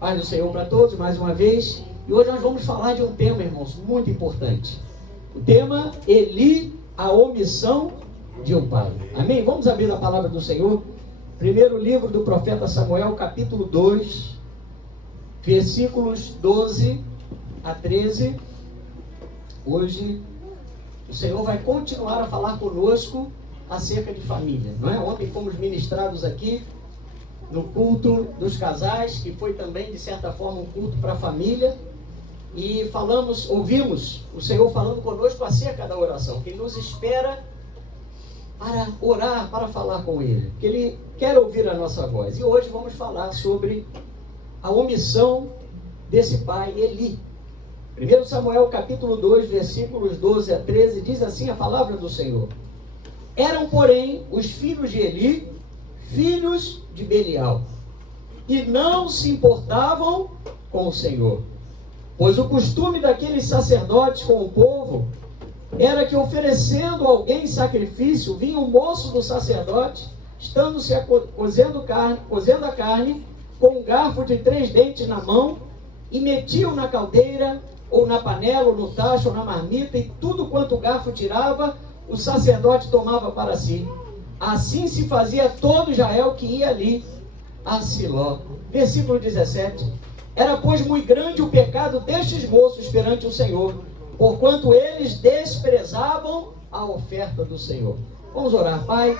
Paz do Senhor para todos, mais uma vez. E hoje nós vamos falar de um tema, irmãos, muito importante. O tema, Eli, a omissão de um pai. Amém? Vamos abrir a palavra do Senhor. Primeiro livro do profeta Samuel, capítulo 2, versículos 12 a 13. Hoje o Senhor vai continuar a falar conosco acerca de família, não é? Ontem fomos ministrados aqui no culto dos casais, que foi também, de certa forma, um culto para a família. E ouvimos o Senhor falando conosco acerca da oração, que Ele nos espera para orar, para falar com Ele, que Ele quer ouvir a nossa voz. E hoje vamos falar sobre a omissão desse pai, Eli. 1 Samuel capítulo 2, versículos 12 a 13, diz assim a palavra do Senhor. Eram, porém, os filhos de Eli, filhos de Belial, e não se importavam com o Senhor. Pois o costume daqueles sacerdotes com o povo era que, oferecendo a alguém sacrifício, vinha o moço do sacerdote, estando-se cozendo a carne, com um garfo de 3 dentes na mão, e metiam na caldeira, ou na panela, ou no tacho, ou na marmita, e tudo quanto o garfo tirava, o sacerdote tomava para si. Assim se fazia todo Israel que ia ali a Siló. Versículo 17. Era, pois, muito grande o pecado destes moços perante o Senhor, porquanto eles desprezavam a oferta do Senhor. Vamos orar, Pai.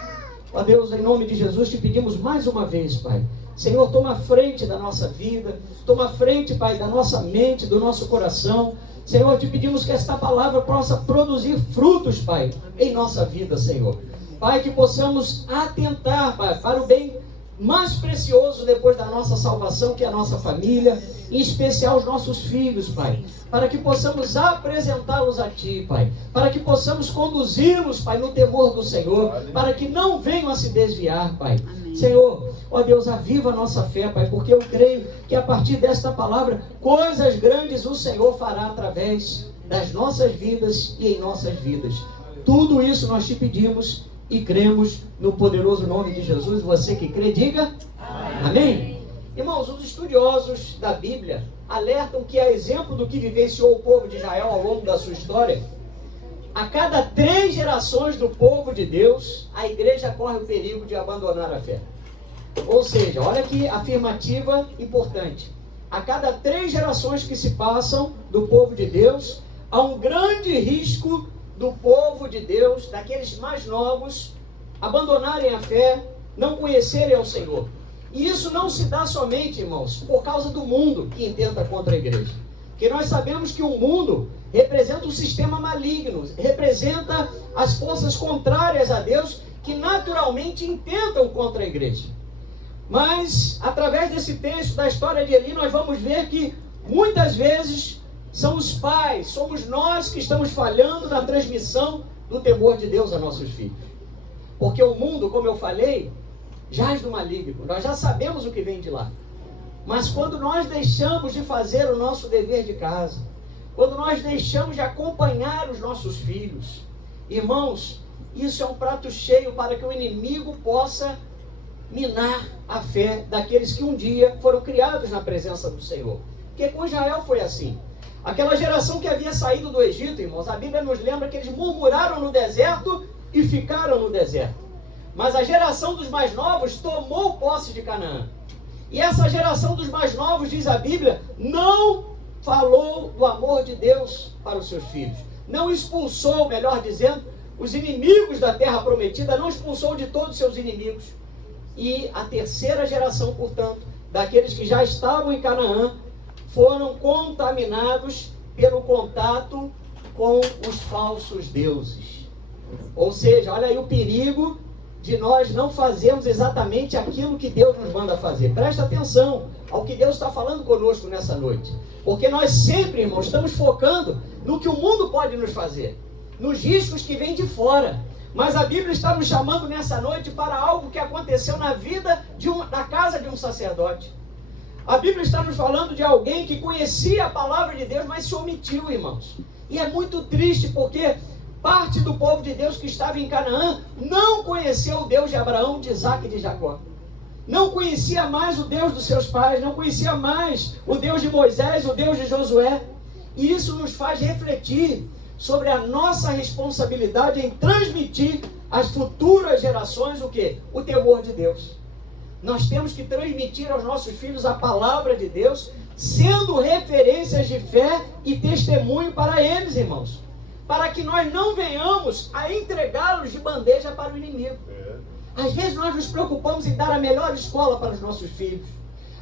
Ó Deus, em nome de Jesus, te pedimos mais uma vez, Pai. Senhor, toma a frente da nossa vida, toma a frente, Pai, da nossa mente, do nosso coração. Senhor, te pedimos que esta palavra possa produzir frutos, Pai, em nossa vida, Senhor. Pai, que possamos atentar, Pai, para o bem mais precioso depois da nossa salvação, que é a nossa família, em especial os nossos filhos, Pai, para que possamos apresentá-los a Ti, Pai, para que possamos conduzi-los, Pai, no temor do Senhor, para que não venham a se desviar, Pai. Amém. Senhor, ó Deus, aviva a nossa fé, Pai, porque eu creio que a partir desta palavra, coisas grandes o Senhor fará através das nossas vidas e em nossas vidas. Tudo isso nós te pedimos e cremos no poderoso nome de Jesus. Você que crê, diga amém. Amém. Irmãos, os estudiosos da Bíblia alertam que, a exemplo do que vivenciou o povo de Israel ao longo da sua história, a cada 3 gerações do povo de Deus, a igreja corre o perigo de abandonar a fé. Ou seja, olha que afirmativa importante. A cada 3 gerações que se passam do povo de Deus, há um grande risco do povo de Deus, daqueles mais novos, abandonarem a fé, não conhecerem ao Senhor. E isso não se dá somente, irmãos, por causa do mundo que intenta contra a igreja. Porque nós sabemos que o mundo representa um sistema maligno, representa as forças contrárias a Deus, que naturalmente intentam contra a igreja. Mas, através desse texto da história de Eli, nós vamos ver que, muitas vezes, são os pais, somos nós que estamos falhando na transmissão do temor de Deus a nossos filhos. Porque o mundo, como eu falei, jaz do maligno. Nós já sabemos o que vem de lá. Mas quando nós deixamos de fazer o nosso dever de casa, quando nós deixamos de acompanhar os nossos filhos, irmãos, isso é um prato cheio para que o inimigo possa minar a fé daqueles que um dia foram criados na presença do Senhor. Porque com Israel foi assim. Aquela geração que havia saído do Egito, irmãos, a Bíblia nos lembra que eles murmuraram no deserto e ficaram no deserto. Mas a geração dos mais novos tomou posse de Canaã. E essa geração dos mais novos, diz a Bíblia, não falou do amor de Deus para os seus filhos. Não expulsou, melhor dizendo, os inimigos da terra prometida, não expulsou de todos os seus inimigos. E a terceira geração, portanto, daqueles que já estavam em Canaã, foram contaminados pelo contato com os falsos deuses. Ou seja, olha aí o perigo de nós não fazermos exatamente aquilo que Deus nos manda fazer. Presta atenção ao que Deus está falando conosco nessa noite. Porque nós sempre, irmãos, estamos focando no que o mundo pode nos fazer, nos riscos que vêm de fora. Mas a Bíblia está nos chamando nessa noite para algo que aconteceu na vida da casa de um sacerdote. A Bíblia está nos falando de alguém que conhecia a palavra de Deus, mas se omitiu, irmãos. E é muito triste porque parte do povo de Deus que estava em Canaã não conheceu o Deus de Abraão, de Isaac e de Jacó. não conhecia mais o Deus dos seus pais, não conhecia mais o Deus de Moisés, o Deus de Josué. E isso nos faz refletir sobre a nossa responsabilidade em transmitir às futuras gerações o quê? O temor de Deus. Nós temos que transmitir aos nossos filhos a palavra de Deus, sendo referências de fé e testemunho para eles, irmãos. Para que nós não venhamos a entregá-los de bandeja para o inimigo. Às vezes nós nos preocupamos em dar a melhor escola para os nossos filhos.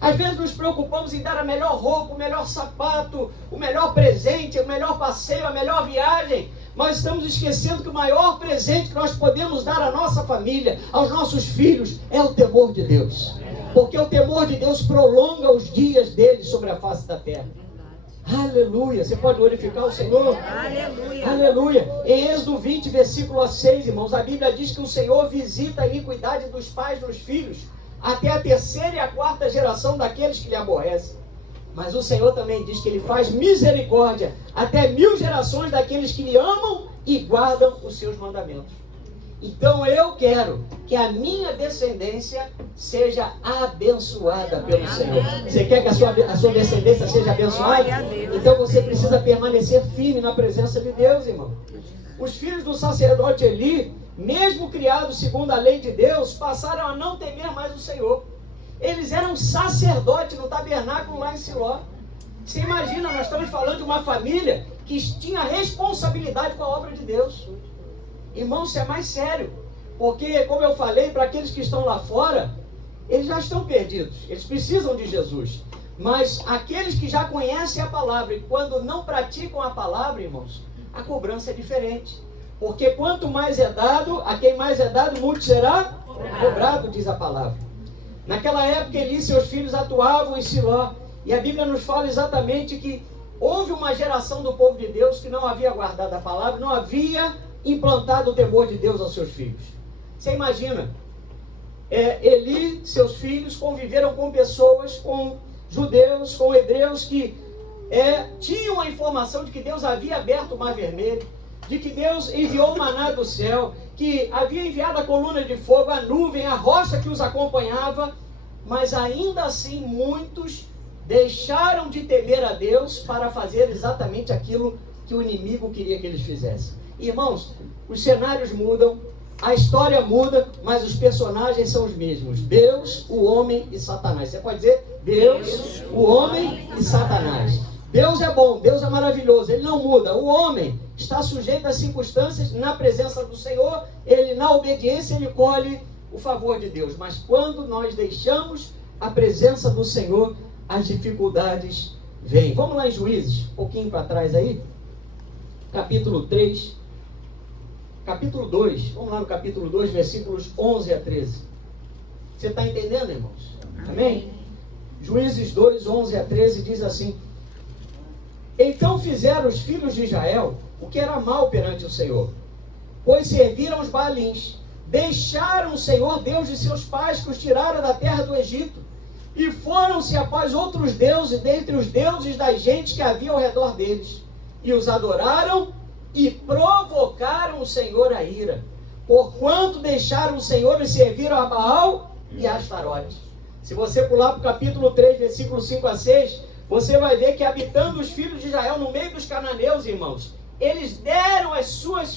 Às vezes nos preocupamos em dar a melhor roupa, o melhor sapato, o melhor presente, o melhor passeio, a melhor viagem. Mas estamos esquecendo que o maior presente que nós podemos dar à nossa família, aos nossos filhos, é o temor de Deus. Porque o temor de Deus prolonga os dias deles sobre a face da terra. Aleluia! Você pode glorificar o Senhor? Aleluia! Aleluia! Em Êxodo 20, versículo 6, irmãos, a Bíblia diz que o Senhor visita a iniquidade dos pais nos filhos, até a terceira e a quarta geração daqueles que lhe aborrecem. Mas o Senhor também diz que Ele faz misericórdia até 1000 gerações daqueles que lhe amam e guardam os seus mandamentos. Então eu quero que a minha descendência seja abençoada pelo Senhor. Você quer que a sua descendência seja abençoada? Então você precisa permanecer firme na presença de Deus, irmão. Os filhos do sacerdote Eli, mesmo criados segundo a lei de Deus, passaram a não temer mais o Senhor. Eles eram sacerdotes no tabernáculo lá em Siló. Você imagina, nós estamos falando de uma família que tinha responsabilidade com a obra de Deus. Irmão, isso é mais sério, porque, como eu falei, para aqueles que estão lá fora, eles já estão perdidos, eles precisam de Jesus. Mas aqueles que já conhecem a palavra e quando não praticam a palavra, irmãos, a cobrança é diferente. Porque quanto mais é dado, a quem mais é dado, muito será cobrado, diz a palavra. Naquela época, Eli e seus filhos atuavam em Siló, e a Bíblia nos fala exatamente que houve uma geração do povo de Deus que não havia guardado a palavra, não havia implantado o temor de Deus aos seus filhos. Você imagina, Eli, seus filhos conviveram com pessoas, com judeus, com hebreus que tinham a informação de que Deus havia aberto o Mar Vermelho, de que Deus enviou o maná do céu, que havia enviado a coluna de fogo, a nuvem, a rocha que os acompanhava, mas ainda assim muitos deixaram de temer a Deus para fazer exatamente aquilo que o inimigo queria que eles fizessem. Irmãos, os cenários mudam, a história muda, mas os personagens são os mesmos. Deus, o homem e Satanás. Você pode dizer Deus, o homem e Satanás. Deus é bom, Deus é maravilhoso, Ele não muda. O homem está sujeito às circunstâncias, na presença do Senhor, ele na obediência, ele colhe o favor de Deus. Mas quando nós deixamos a presença do Senhor, as dificuldades vêm. Vamos lá em Juízes, um pouquinho para trás aí. Capítulo 3. Capítulo 2, vamos lá no capítulo 2, versículos 11 a 13. Você está entendendo, irmãos? Amém? Juízes 2, 11 a 13 diz assim: Então fizeram os filhos de Israel o que era mal perante o Senhor, pois serviram os Baalins, deixaram o Senhor Deus de seus pais, que os tirara da terra do Egito, e foram-se após outros deuses, dentre os deuses das gentes que havia ao redor deles, e os adoraram, e provocaram o Senhor a ira, porquanto deixaram o Senhor e serviram a Baal e a Astarote. Se você pular para o capítulo 3, versículos 5 a 6, você vai ver que habitando os filhos de Israel no meio dos cananeus, irmãos, eles deram as suas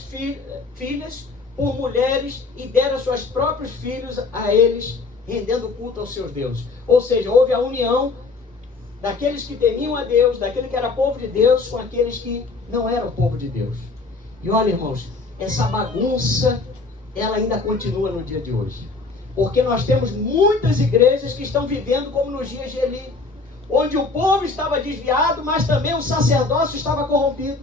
filhas por mulheres e deram seus próprios filhos a eles, rendendo culto aos seus deuses. Ou seja, houve a união daqueles que temiam a Deus, daquele que era povo de Deus, com aqueles que não eram povo de Deus. E olha, irmãos, essa bagunça, ela ainda continua no dia de hoje. Porque nós temos muitas igrejas que estão vivendo como nos dias de Eli, onde o povo estava desviado, mas também o sacerdócio estava corrompido.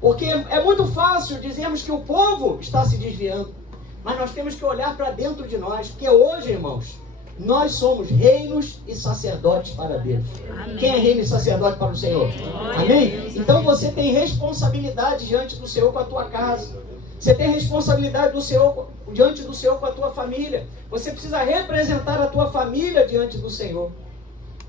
Porque é muito fácil dizermos que o povo está se desviando, mas nós temos que olhar para dentro de nós, porque hoje, irmãos, nós somos reinos e sacerdotes para Deus. Amém. Quem é reino e sacerdote para o Senhor? Amém? Então você tem responsabilidade diante do Senhor com a tua casa. Você tem responsabilidade diante do Senhor com a tua família. Você precisa representar a tua família diante do Senhor.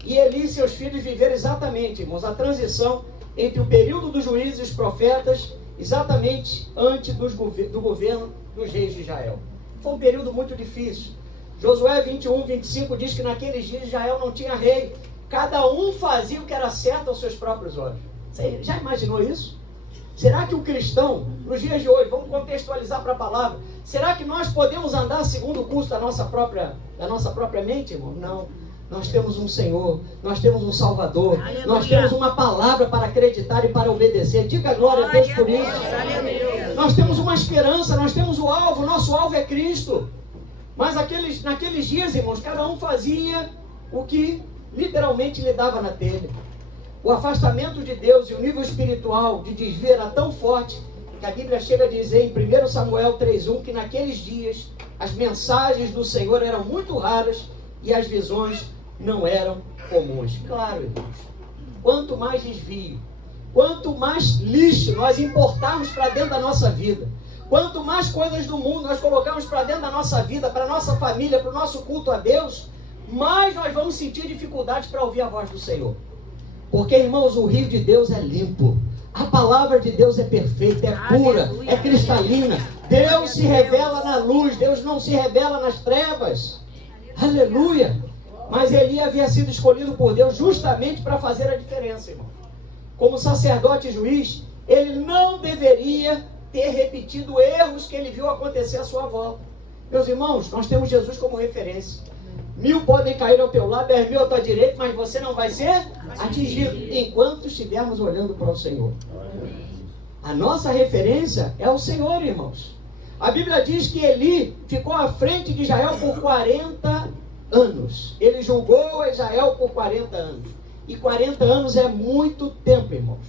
E Eli e seus filhos viveram exatamente, irmãos, a transição entre o período dos juízes e os profetas, exatamente antes do governo dos reis de Israel. Foi um período muito difícil. Josué 21, 25 diz que naqueles dias Israel não tinha rei. Cada um fazia o que era certo aos seus próprios olhos. Você já imaginou isso? Será que o cristão, nos dias de hoje, vamos contextualizar para a palavra, será que nós podemos andar segundo o curso da nossa própria mente, irmão? Não. Nós temos um Senhor, nós temos um Salvador, aleluia. Nós temos uma palavra para acreditar e para obedecer. Diga glória a Deus por isso. Nós temos uma esperança, nós temos o alvo, nosso alvo é Cristo. Mas naqueles dias, irmãos, cada um fazia o que literalmente lhe dava na telha. O afastamento de Deus e o nível espiritual de desvio era tão forte que a Bíblia chega a dizer em 1 Samuel 3,1 que naqueles dias as mensagens do Senhor eram muito raras e as visões não eram comuns. Claro, irmãos, quanto mais desvio, quanto mais lixo nós importarmos para dentro da nossa vida, quanto mais coisas do mundo nós colocamos para dentro da nossa vida, para a nossa família, para o nosso culto a Deus, mais nós vamos sentir dificuldades para ouvir a voz do Senhor. Porque, irmãos, o rio de Deus é limpo. A palavra de Deus é perfeita, é pura, é cristalina. Deus se revela na luz, Deus não se revela nas trevas. Aleluia! Mas Eli havia sido escolhido por Deus justamente para fazer a diferença, irmão. Como sacerdote e juiz, ele não deveria ter repetido erros que ele viu acontecer à sua volta. Meus irmãos, nós temos Jesus como referência. 1000 podem cair ao teu lado, 10.000 à tua direita, mas você não vai ser atingido enquanto estivermos olhando para o Senhor. A nossa referência é o Senhor, irmãos. A Bíblia diz que Eli ficou à frente de Israel por 40 anos. Ele julgou Israel por 40 anos. E 40 anos é muito tempo, irmãos.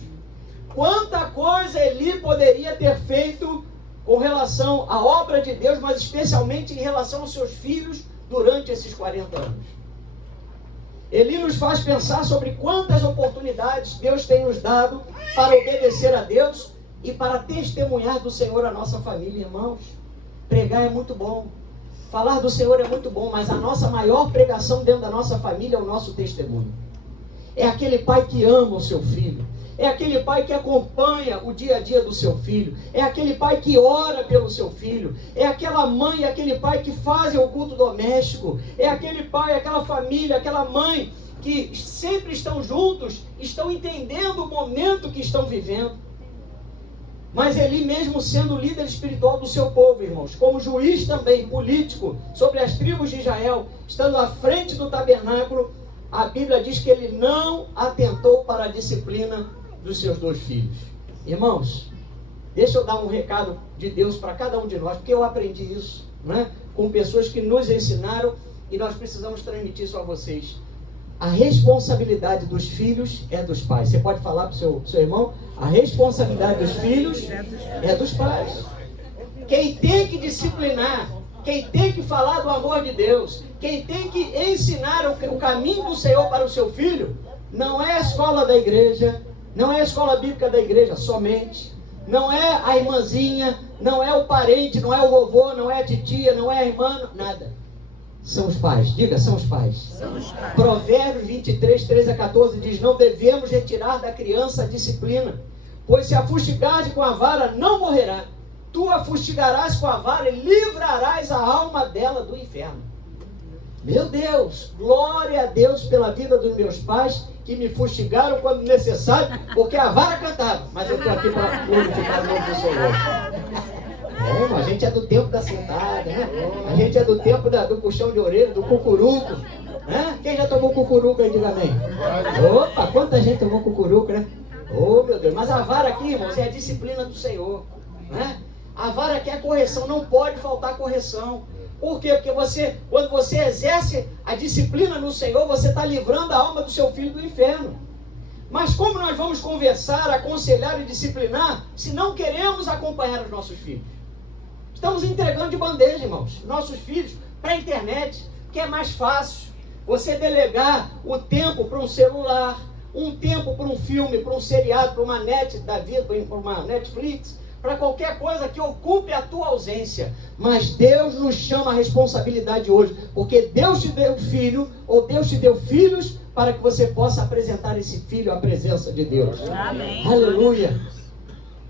Quanta coisa Eli poderia ter feito com relação à obra de Deus, mas especialmente em relação aos seus filhos, durante esses 40 anos. Ele nos faz pensar sobre quantas oportunidades Deus tem nos dado para obedecer a Deus e para testemunhar do Senhor a nossa família, irmãos. Pregar é muito bom, falar do Senhor é muito bom, mas a nossa maior pregação dentro da nossa família é o nosso testemunho. É aquele pai que ama o seu filho, é aquele pai que acompanha o dia a dia do seu filho, é aquele pai que ora pelo seu filho, é aquela mãe e aquele pai que fazem o culto doméstico, é aquele pai, aquela família, aquela mãe que sempre estão juntos, estão entendendo o momento que estão vivendo. Mas Eli, mesmo sendo líder espiritual do seu povo, irmãos, como juiz também político sobre as tribos de Israel, estando à frente do tabernáculo, a Bíblia diz que ele não atentou para a disciplina dos seus 2 filhos. Irmãos, deixa eu dar um recado de Deus para cada um de nós, porque eu aprendi isso, né, com pessoas que nos ensinaram e nós precisamos transmitir isso a vocês. A responsabilidade dos filhos é dos pais. Você pode falar para o seu irmão? A responsabilidade dos filhos é dos pais. Quem tem que disciplinar, quem tem que falar do amor de Deus, quem tem que ensinar o caminho do Senhor para o seu filho, não é a escola da igreja, não é a escola bíblica da igreja somente, não é a irmãzinha, não é o parente, não é o vovô, não é a titia, não é a irmã, nada. São os pais. Diga, são os pais. São os pais. Provérbios 23, 13 a 14 diz: não devemos retirar da criança a disciplina, pois se a fustigares com a vara, não morrerá. Tu a fustigarás com a vara e livrarás a alma dela do inferno. Meu Deus, glória a Deus pela vida dos meus pais, que me fustigaram quando necessário, porque a vara cantava, mas eu estou aqui para glorificar o nome do Senhor. A gente é do tempo da sentada, né? A gente é do tempo do puxão de orelha, do cucuruco, né? Quem já tomou cucuruco aí, diga amém. Opa, quanta gente tomou cucuruco, né? Oh, meu Deus, mas a vara aqui, irmãos, é a disciplina do Senhor, né? A vara aqui é a correção, não pode faltar correção. Por quê? Porque quando você exerce a disciplina no Senhor, você está livrando a alma do seu filho do inferno. Mas como nós vamos conversar, aconselhar e disciplinar, se não queremos acompanhar os nossos filhos? Estamos entregando de bandeja, irmãos, nossos filhos para a internet, que é mais fácil você delegar o tempo para um celular, um tempo para um filme, para um seriado, para uma net da vida, para uma Netflix, para qualquer coisa que ocupe a tua ausência. Mas Deus nos chama a responsabilidade hoje, porque Deus te deu filho, ou Deus te deu filhos, para que você possa apresentar esse filho à presença de Deus. Amém. Aleluia.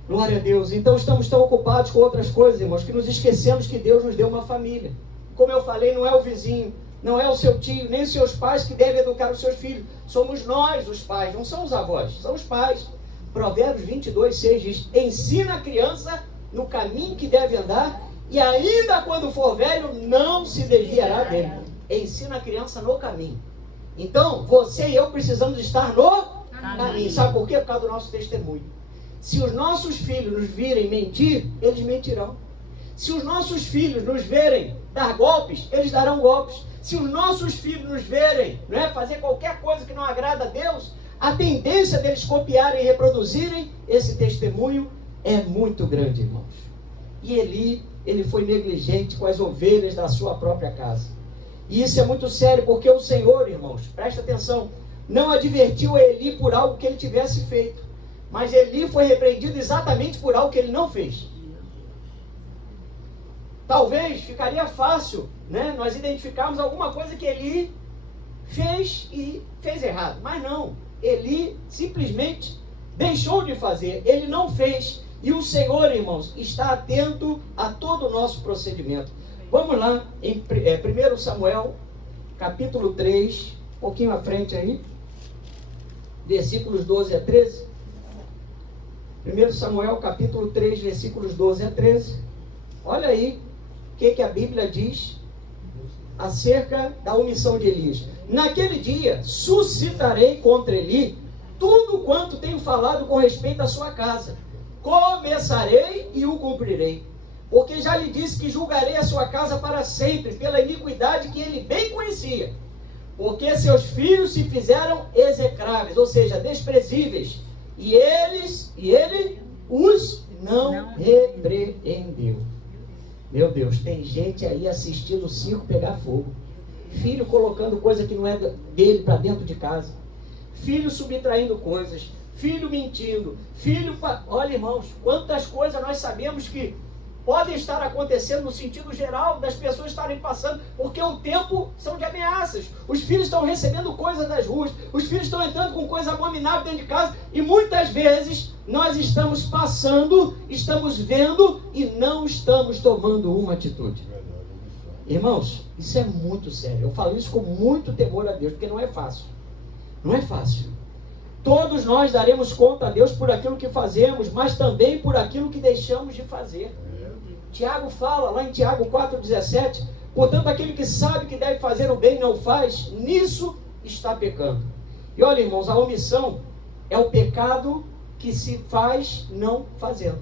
Glória a Deus. Então estamos tão ocupados com outras coisas, irmãos, que nos esquecemos que Deus nos deu uma família. como eu falei, não é o vizinho, não é o seu tio, nem os seus pais que devem educar os seus filhos. Somos nós os pais, não são os avós, são os pais. Provérbios 22:6 diz: ensina a criança no caminho que deve andar, e ainda quando for velho, não se desviará dele. Ensina a criança no caminho. Então, você e eu precisamos estar no caminho. Sabe por quê? Por causa do nosso testemunho. Se os nossos filhos nos virem mentir, eles mentirão. Se os nossos filhos nos verem dar golpes, eles darão golpes. Se os nossos filhos nos verem, fazer qualquer coisa que não agrada a Deus, a tendência deles copiarem e reproduzirem esse testemunho é muito grande, irmãos. E ele foi negligente com as ovelhas da sua própria casa. E isso é muito sério, porque o Senhor, irmãos, presta atenção, não advertiu Eli por algo que ele tivesse feito, mas Eli foi repreendido exatamente por algo que ele não fez. Talvez ficaria fácil, nós identificarmos alguma coisa que Eli fez e fez errado, mas não. Eli simplesmente deixou de fazer, ele não fez. E o Senhor, irmãos, está atento a todo o nosso procedimento. Vamos lá, em 1 Samuel, capítulo 3, um pouquinho à frente aí, versículos 12 a 13. 1 Samuel, capítulo 3, versículos 12 a 13. Olha aí o que a Bíblia diz acerca da omissão de Elias. Naquele dia, suscitarei contra Eli tudo quanto tenho falado com respeito à sua casa. Começarei e o cumprirei. Porque já lhe disse que julgarei a sua casa para sempre, pela iniquidade que ele bem conhecia. Porque seus filhos se fizeram execráveis, ou seja, desprezíveis. E ele os não repreendeu. Meu Deus, tem gente aí assistindo o circo pegar fogo. Filho colocando coisa que não é dele para dentro de casa. Filho subtraindo coisas. Filho mentindo. Olha, irmãos, quantas coisas nós sabemos que podem estar acontecendo no sentido geral das pessoas estarem passando, porque o tempo são de ameaças. Os filhos estão recebendo coisas das ruas, os filhos estão entrando com coisa abominável dentro de casa, e muitas vezes nós estamos passando, estamos vendo e não estamos tomando uma atitude. Irmãos, isso é muito sério. Eu falo isso com muito temor a Deus, porque não é fácil. Não é fácil. Todos nós daremos conta a Deus por aquilo que fazemos, mas também por aquilo que deixamos de fazer. Tiago fala lá em Tiago 4,17: portanto, aquele que sabe que deve fazer o bem e não faz, nisso está pecando. E olha, irmãos, a omissão é o pecado que se faz não fazendo.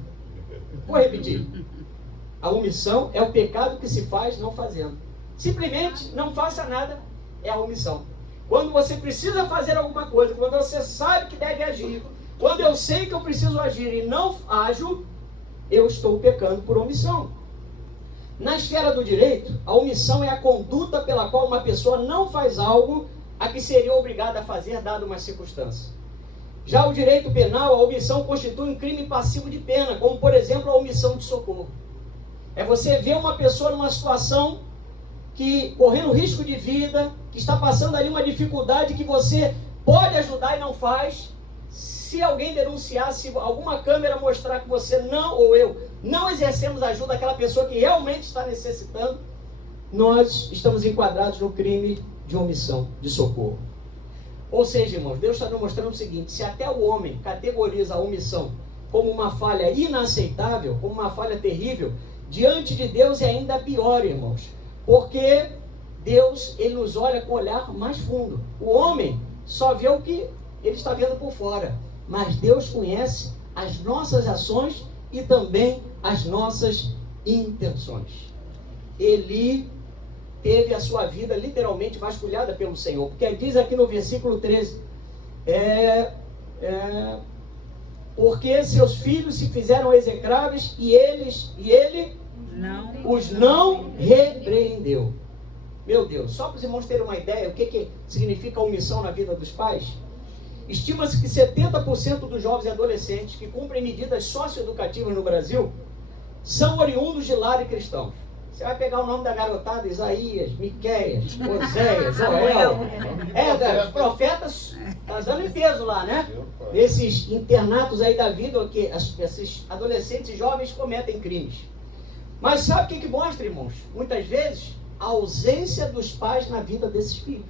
Vou repetir. A omissão é o pecado que se faz não fazendo. Simplesmente não faça nada, é a omissão. Quando você precisa fazer alguma coisa, quando você sabe que deve agir, quando eu sei que eu preciso agir e não ajo, eu estou pecando por omissão. Na esfera do direito, a omissão é a conduta pela qual uma pessoa não faz algo a que seria obrigada a fazer, dada uma circunstância. Já o direito penal, a omissão constitui um crime passivo de pena, como por exemplo a omissão de socorro. É você ver uma pessoa numa situação que correndo risco de vida, que está passando ali uma dificuldade que você pode ajudar e não faz. Se alguém denunciar, se alguma câmera mostrar que você não, ou eu, não exercemos ajuda àquela pessoa que realmente está necessitando, nós estamos enquadrados no crime de omissão, de socorro. Ou seja, irmãos, Deus está nos mostrando o seguinte: se até o homem categoriza a omissão como uma falha inaceitável, como uma falha terrível, diante de Deus é ainda pior, irmãos. Porque Deus, Ele nos olha com um olhar mais fundo. O homem só vê o que ele está vendo por fora. Mas Deus conhece as nossas ações e também as nossas intenções. Eli teve a sua vida literalmente vasculhada pelo Senhor. Porque diz aqui no versículo 13, porque seus filhos se fizeram execráveis e ele os não repreendeu. Meu Deus, só para os irmãos terem uma ideia, o que significa omissão na vida dos pais? Estima-se que 70% dos jovens e adolescentes que cumprem medidas socioeducativas no Brasil são oriundos de lares cristãos. Você vai pegar o nome da garotada: Isaías, Miqueias, Oséias, Joel. Os profetas estão dando em peso lá, né? Nesses internatos aí da vida, que esses adolescentes e jovens cometem crimes. Mas sabe o que mostra, irmãos? Muitas vezes, a ausência dos pais na vida desses filhos.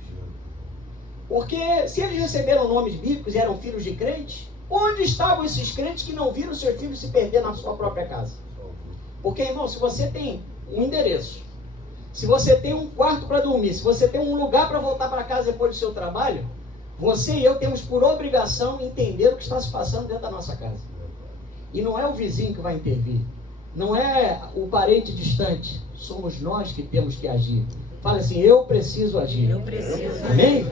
Porque se eles receberam nomes bíblicos e eram filhos de crentes, onde estavam esses crentes que não viram seus filhos se perder na sua própria casa? Porque, irmão, se você tem um endereço, se você tem um quarto para dormir, se você tem um lugar para voltar para casa depois do seu trabalho, você e eu temos por obrigação entender o que está se passando dentro da nossa casa. E não é o vizinho que vai intervir, não é o parente distante, somos nós que temos que agir. Fala assim, eu preciso agir. Eu preciso. Amém?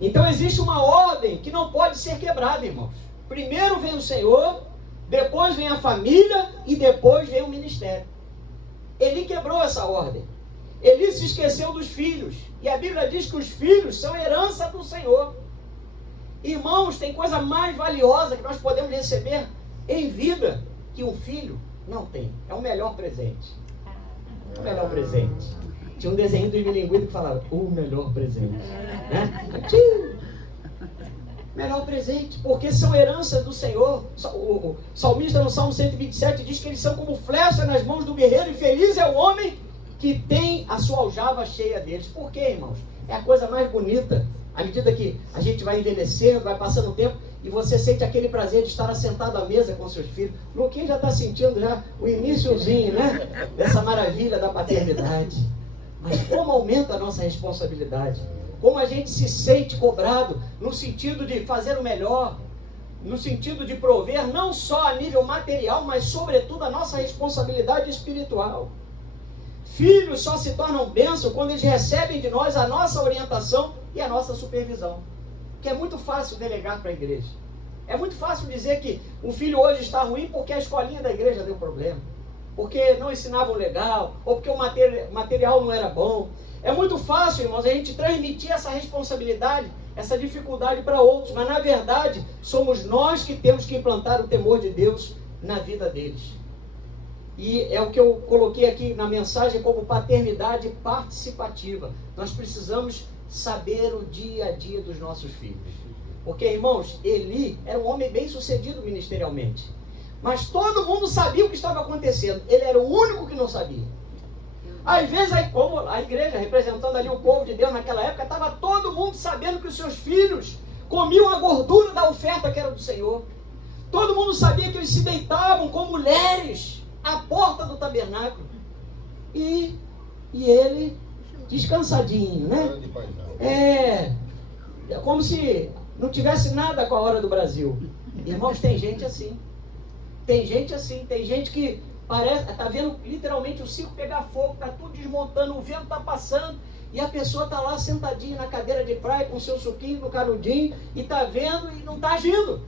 Então existe uma ordem que não pode ser quebrada, irmãos. Primeiro vem o Senhor, depois vem a família e depois vem o ministério. Eli quebrou essa ordem. Eli se esqueceu dos filhos. E a Bíblia diz que os filhos são herança do Senhor. Irmãos, tem coisa mais valiosa que nós podemos receber em vida que um filho não tem. É o melhor presente. O melhor presente. Tinha um desenho do Imilinguido que falava, o melhor presente. Né? Melhor presente, porque são heranças do Senhor. O salmista no Salmo 127 diz que eles são como flecha nas mãos do guerreiro, e feliz é o homem que tem a sua aljava cheia deles. Por quê, irmãos? É a coisa mais bonita. À medida que a gente vai envelhecendo, vai passando o tempo, e você sente aquele prazer de estar assentado à mesa com seus filhos. Luquinha já está sentindo já o iniciozinho, né? Dessa maravilha da paternidade. Mas como aumenta a nossa responsabilidade? Como a gente se sente cobrado no sentido de fazer o melhor, no sentido de prover não só a nível material, mas sobretudo a nossa responsabilidade espiritual. Filhos só se tornam bênção quando eles recebem de nós a nossa orientação e a nossa supervisão. Que é muito fácil delegar para a igreja. É muito fácil dizer que o filho hoje está ruim porque a escolinha da igreja deu problema, porque não ensinavam legal, ou porque o material não era bom. É muito fácil, irmãos, a gente transmitir essa responsabilidade, essa dificuldade para outros, mas na verdade somos nós que temos que implantar o temor de Deus na vida deles. E é o que eu coloquei aqui na mensagem como paternidade participativa. Nós precisamos saber o dia a dia dos nossos filhos. Porque, irmãos, Eli era um homem bem sucedido ministerialmente, mas todo mundo sabia o que estava acontecendo. Ele era o único que não sabia. Às vezes, como a igreja, representando ali o povo de Deus naquela época, estava todo mundo sabendo que os seus filhos comiam a gordura da oferta que era do Senhor. Todo mundo sabia que eles se deitavam com mulheres à porta do tabernáculo. E ele, descansadinho, né? É como se não tivesse nada com a hora do Brasil. Irmãos, tem gente assim. Tem gente assim, tem gente que parece, está vendo literalmente o circo pegar fogo, está tudo desmontando, o vento está passando, e a pessoa está lá sentadinha na cadeira de praia com o seu suquinho no canudinho, e está vendo e não está agindo.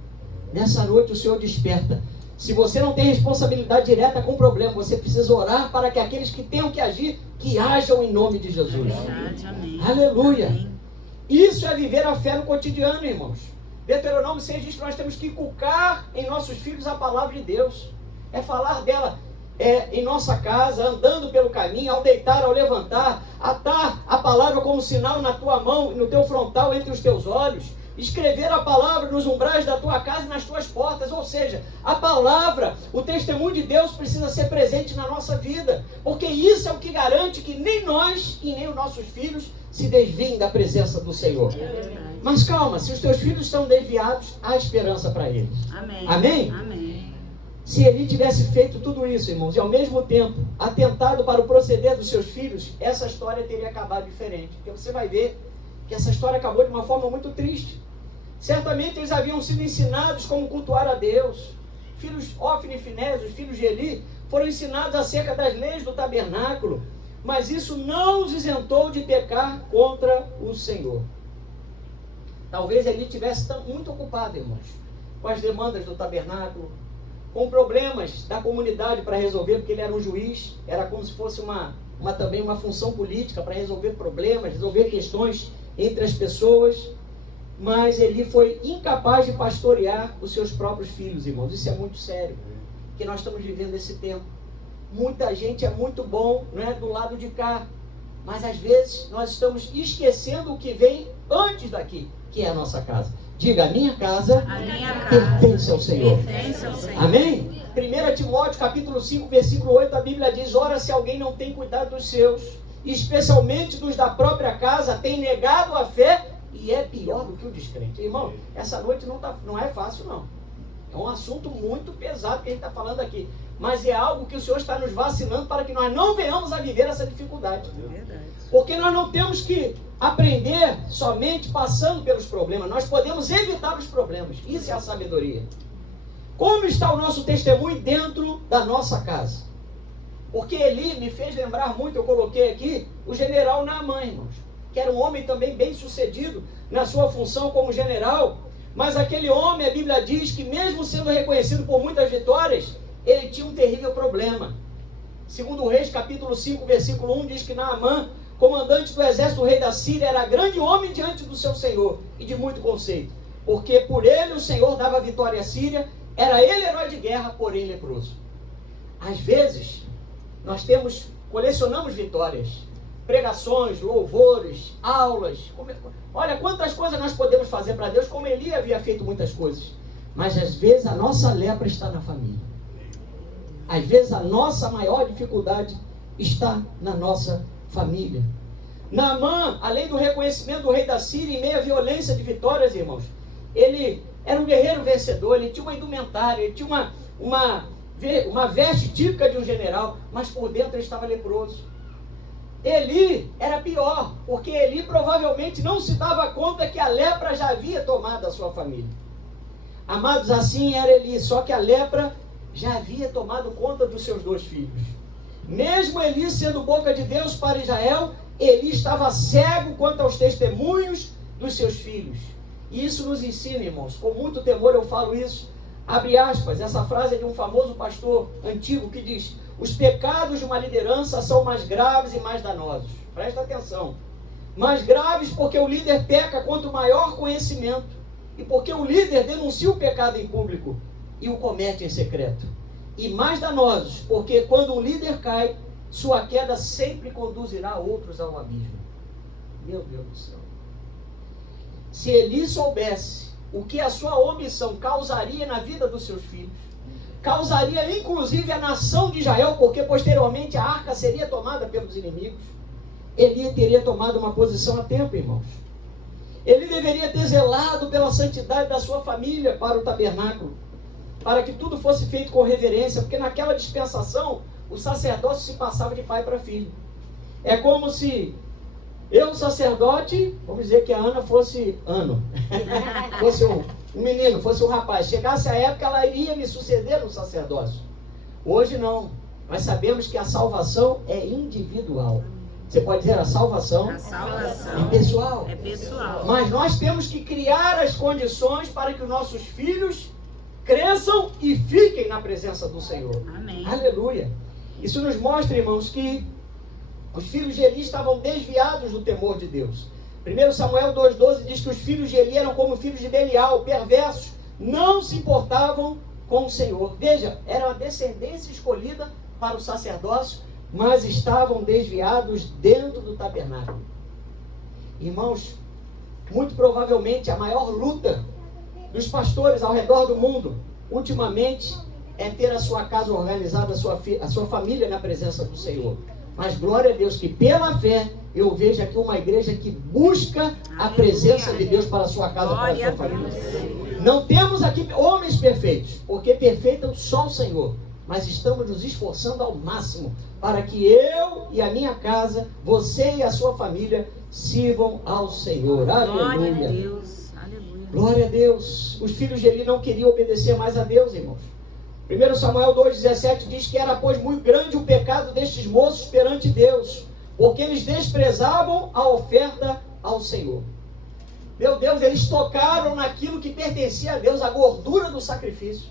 Nessa noite o Senhor desperta. Se você não tem responsabilidade direta com o problema, você precisa orar para que aqueles que tenham que agir, que hajam em nome de Jesus. Verdade, amém. Aleluia. Amém. Isso é viver a fé no cotidiano, irmãos. Deuteronômio 6 diz que nós temos que inculcar em nossos filhos a palavra de Deus. É falar dela em nossa casa, andando pelo caminho, ao deitar, ao levantar, atar a palavra como sinal na tua mão, no teu frontal, entre os teus olhos, escrever a palavra nos umbrais da tua casa e nas tuas portas. Ou seja, a palavra, o testemunho de Deus precisa ser presente na nossa vida, porque isso é o que garante que nem nós e nem os nossos filhos se desviem da presença do Senhor. Mas calma, se os teus filhos estão desviados, há esperança para eles. Amém? Amém? Amém. Se Eli tivesse feito tudo isso, irmãos, e ao mesmo tempo atentado para o proceder dos seus filhos, essa história teria acabado diferente. Porque você vai ver que essa história acabou de uma forma muito triste. Certamente eles haviam sido ensinados como cultuar a Deus. Filhos Ofni e Finés, os filhos de Eli, foram ensinados acerca das leis do tabernáculo, mas isso não os isentou de pecar contra o Senhor. Talvez Eli tivesse muito ocupado, irmãos, com as demandas do tabernáculo, com problemas da comunidade para resolver, porque ele era um juiz, era como se fosse também uma função política para resolver problemas, resolver questões entre as pessoas, mas ele foi incapaz de pastorear os seus próprios filhos, irmãos. Isso é muito sério, porque nós estamos vivendo esse tempo. Muita gente é muito bom, né, do lado de cá, mas às vezes nós estamos esquecendo o que vem antes daqui, que é a nossa casa. Diga, a minha casa pertence ao Senhor. Pertence ao Senhor. Amém? 1 Timóteo capítulo 5, versículo 8, a Bíblia diz: ora, se alguém não tem cuidado dos seus, especialmente dos da própria casa, têm negado a fé e é pior do que o descrente. Irmão, essa noite não é fácil, não. É um assunto muito pesado que a gente está falando aqui. Mas é algo que o Senhor está nos vacinando para que nós não venhamos a viver essa dificuldade. Porque nós não temos que aprender somente passando pelos problemas. Nós podemos evitar os problemas. Isso é a sabedoria. Como está o nosso testemunho dentro da nossa casa? Porque Eli me fez lembrar muito, eu coloquei aqui, o general Naamã, irmãos. Que era um homem também bem sucedido na sua função como general. Mas aquele homem, a Bíblia diz que mesmo sendo reconhecido por muitas vitórias, ele tinha um terrível problema. Segundo Reis, capítulo 5, versículo 1, diz que Naamã, comandante do exército do rei da Síria, era grande homem diante do seu Senhor e de muito conceito. Porque por ele o Senhor dava vitória à Síria, era ele herói de guerra, porém leproso. Às vezes, nós colecionamos vitórias, pregações, louvores, aulas. Olha quantas coisas nós podemos fazer para Deus, como Eli havia feito muitas coisas. Mas às vezes a nossa lepra está na família. Às vezes a nossa maior dificuldade está na nossa família. Naamã, além do reconhecimento do rei da Síria, em meio à violência de vitórias, irmãos, ele era um guerreiro vencedor, ele tinha uma indumentária, ele tinha uma veste típica de um general, mas por dentro ele estava leproso. Eli era pior, porque Eli provavelmente não se dava conta que a lepra já havia tomado a sua família. Amados, assim era Eli, só que a lepra já havia tomado conta dos seus 2 filhos. Mesmo Eli sendo boca de Deus para Israel, Eli estava cego quanto aos testemunhos dos seus filhos. E isso nos ensina, irmãos, com muito temor eu falo isso, abre aspas, essa frase é de um famoso pastor antigo que diz: os pecados de uma liderança são mais graves e mais danosos. Presta atenção. Mais graves porque o líder peca quanto maior conhecimento e porque o líder denuncia o pecado em público e o comete em secreto. E mais danosos porque quando um líder cai, sua queda sempre conduzirá outros ao abismo. Meu Deus do céu. Se Eli soubesse o que a sua omissão causaria na vida dos seus filhos, causaria inclusive a nação de Israel, porque posteriormente a arca seria tomada pelos inimigos, Eli teria tomado uma posição a tempo, irmãos. Ele deveria ter zelado pela santidade da sua família para o tabernáculo, para que tudo fosse feito com reverência, porque naquela dispensação o sacerdócio se passava de pai para filho. É como se eu, sacerdote, vamos dizer que a Ana fosse fosse um menino, fosse um rapaz, chegasse a época, ela iria me suceder no sacerdócio. Hoje não. Nós sabemos que a salvação é individual. Você pode dizer, a salvação é pessoal. É pessoal. Mas nós temos que criar as condições para que os nossos filhos cresçam e fiquem na presença do Senhor. Amém. Aleluia. Isso nos mostra, irmãos, que os filhos de Eli estavam desviados do temor de Deus. 1 Samuel 2,12 diz que os filhos de Eli eram como filhos de Belial, perversos, não se importavam com o Senhor. Veja, era uma descendência escolhida para o sacerdócio, mas estavam desviados dentro do tabernáculo. Irmãos, muito provavelmente a maior luta dos pastores ao redor do mundo, ultimamente, é ter a sua casa organizada, a sua família na presença do Senhor. Mas glória a Deus que pela fé eu vejo aqui uma igreja que busca a presença de Deus para a sua casa, para a sua família. Não temos aqui homens perfeitos, porque perfeito é só o Senhor. Mas estamos nos esforçando ao máximo para que eu e a minha casa, você e a sua família sirvam ao Senhor. Aleluia. Glória a Deus. Aleluia. Glória a Deus. Os filhos de Eli não queriam obedecer mais a Deus, irmãos. 1 Samuel 2,17 diz que era, pois, muito grande o pecado destes moços perante Deus, porque eles desprezavam a oferta ao Senhor. Meu Deus, eles tocaram naquilo que pertencia a Deus, a gordura do sacrifício.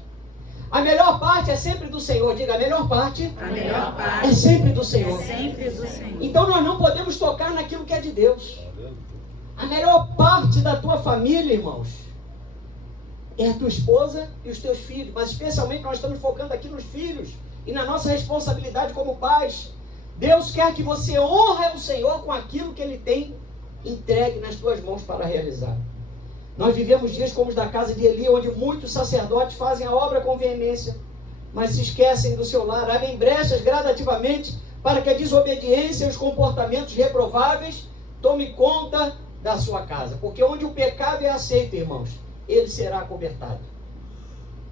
A melhor parte é sempre do Senhor. Diga, a melhor parte é sempre do Senhor. É sempre do Senhor. Então nós não podemos tocar naquilo que é de Deus. A melhor parte da tua família, irmãos, é a tua esposa e os teus filhos. Mas especialmente nós estamos focando aqui nos filhos e na nossa responsabilidade como pais. Deus quer que você honre o Senhor com aquilo que Ele tem entregue nas tuas mãos para realizar. Nós vivemos dias como os da casa de Eli, onde muitos sacerdotes fazem a obra com veemência, mas se esquecem do seu lar, abrem brechas gradativamente para que a desobediência e os comportamentos reprováveis tome conta da sua casa. Porque onde o pecado é aceito, irmãos, ele será acobertado.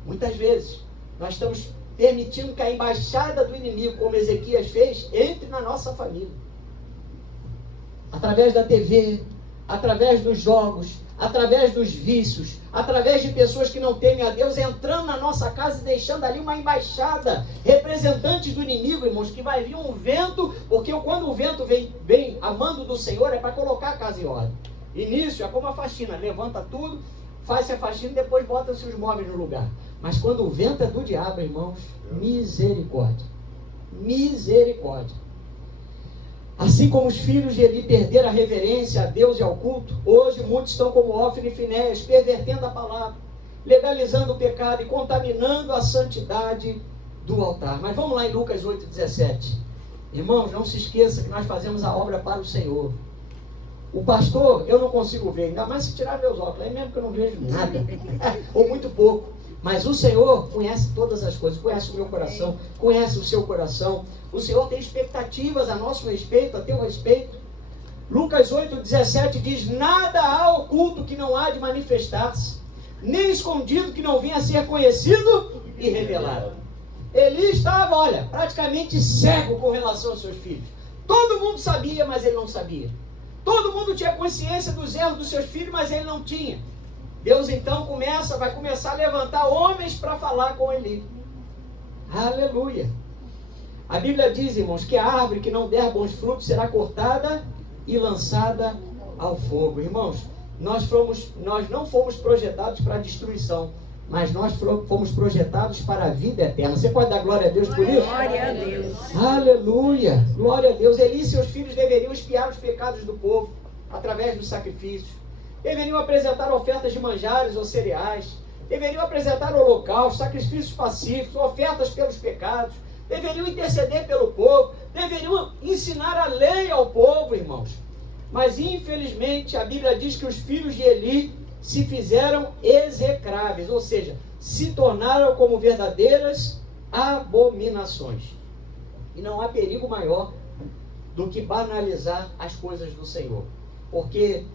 Muitas vezes, nós estamos permitindo que a embaixada do inimigo, como Ezequias fez, entre na nossa família. Através da TV, através dos jogos, através dos vícios, através de pessoas que não temem a Deus, entrando na nossa casa e deixando ali uma embaixada, representantes do inimigo, irmãos, que vai vir um vento, porque quando o vento vem a mando do Senhor, é para colocar a casa em ordem. Início é como a faxina, levanta tudo, faz a faxina e depois bota seus móveis no lugar. Mas quando o vento é do diabo, irmãos, misericórdia. Misericórdia. Assim como os filhos de Eli perderam a reverência a Deus e ao culto, hoje muitos estão como Hófni e Finéias, pervertendo a palavra, legalizando o pecado e contaminando a santidade do altar. Mas vamos lá em Lucas 8,17. Irmãos, não se esqueça que nós fazemos a obra para o Senhor. O pastor, eu não consigo ver, ainda mais se tirar meus óculos, é mesmo que eu não vejo nada, ou muito pouco. Mas o Senhor conhece todas as coisas, conhece o meu coração, conhece o seu coração. O Senhor tem expectativas a nosso respeito, a teu respeito. Lucas 8,17 diz: nada há oculto que não há de manifestar-se, nem escondido que não venha a ser conhecido e revelado. Eli estava, olha, praticamente cego com relação aos seus filhos. Todo mundo sabia, mas ele não sabia. Todo mundo tinha consciência dos erros dos seus filhos, mas ele não tinha. Deus então vai começar a levantar homens para falar com Eli. Aleluia. A Bíblia diz, irmãos, que a árvore que não der bons frutos será cortada e lançada ao fogo. Irmãos, nós não fomos projetados para a destruição, mas nós fomos projetados para a vida eterna. Você pode dar glória a Deus por isso? Glória a Deus. Aleluia. Glória a Deus. Eli e seus filhos deveriam expiar os pecados do povo através dos sacrifícios. Deveriam apresentar ofertas de manjares ou cereais. Deveriam apresentar holocaustos, sacrifícios pacíficos, ofertas pelos pecados. Deveriam interceder pelo povo. Deveriam ensinar a lei ao povo, irmãos. Mas, infelizmente, a Bíblia diz que os filhos de Eli se fizeram execráveis, ou seja, se tornaram como verdadeiras abominações. E não há perigo maior do que banalizar as coisas do Senhor. Porque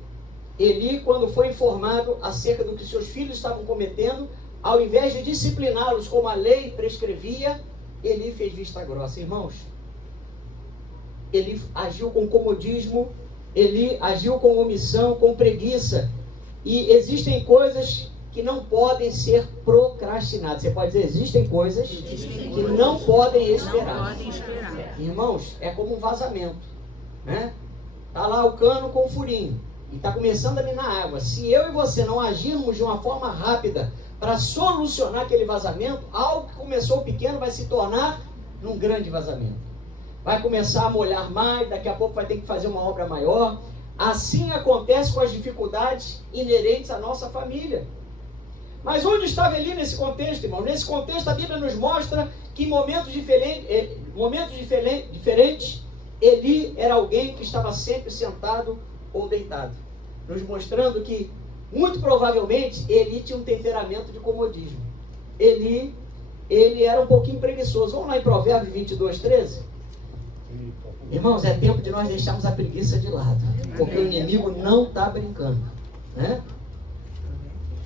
Eli, quando foi informado acerca do que seus filhos estavam cometendo, ao invés de discipliná-los como a lei prescrevia, Eli fez vista grossa. Irmãos, Eli agiu com comodismo, Eli agiu com omissão, com preguiça. E existem coisas que não podem ser procrastinadas. Você pode dizer, existem coisas que não podem esperar. Irmãos, é como um vazamento, né? Está lá o cano com o furinho e está começando a minar água. Se eu e você não agirmos de uma forma rápida para solucionar aquele vazamento, algo que começou pequeno vai se tornar num grande vazamento. Vai começar a molhar mais, daqui a pouco vai ter que fazer uma obra maior. Assim acontece com as dificuldades inerentes à nossa família. Mas onde estava Eli nesse contexto, irmão? Nesse contexto a Bíblia nos mostra que em momentos diferentes, Eli era alguém que estava sempre sentado ou deitado. Nos mostrando que, muito provavelmente, Eli tinha um temperamento de comodismo. Ele era um pouquinho preguiçoso. Vamos lá em Provérbios 22:13? Irmãos, é tempo de nós deixarmos a preguiça de lado. Porque o inimigo não está brincando, né?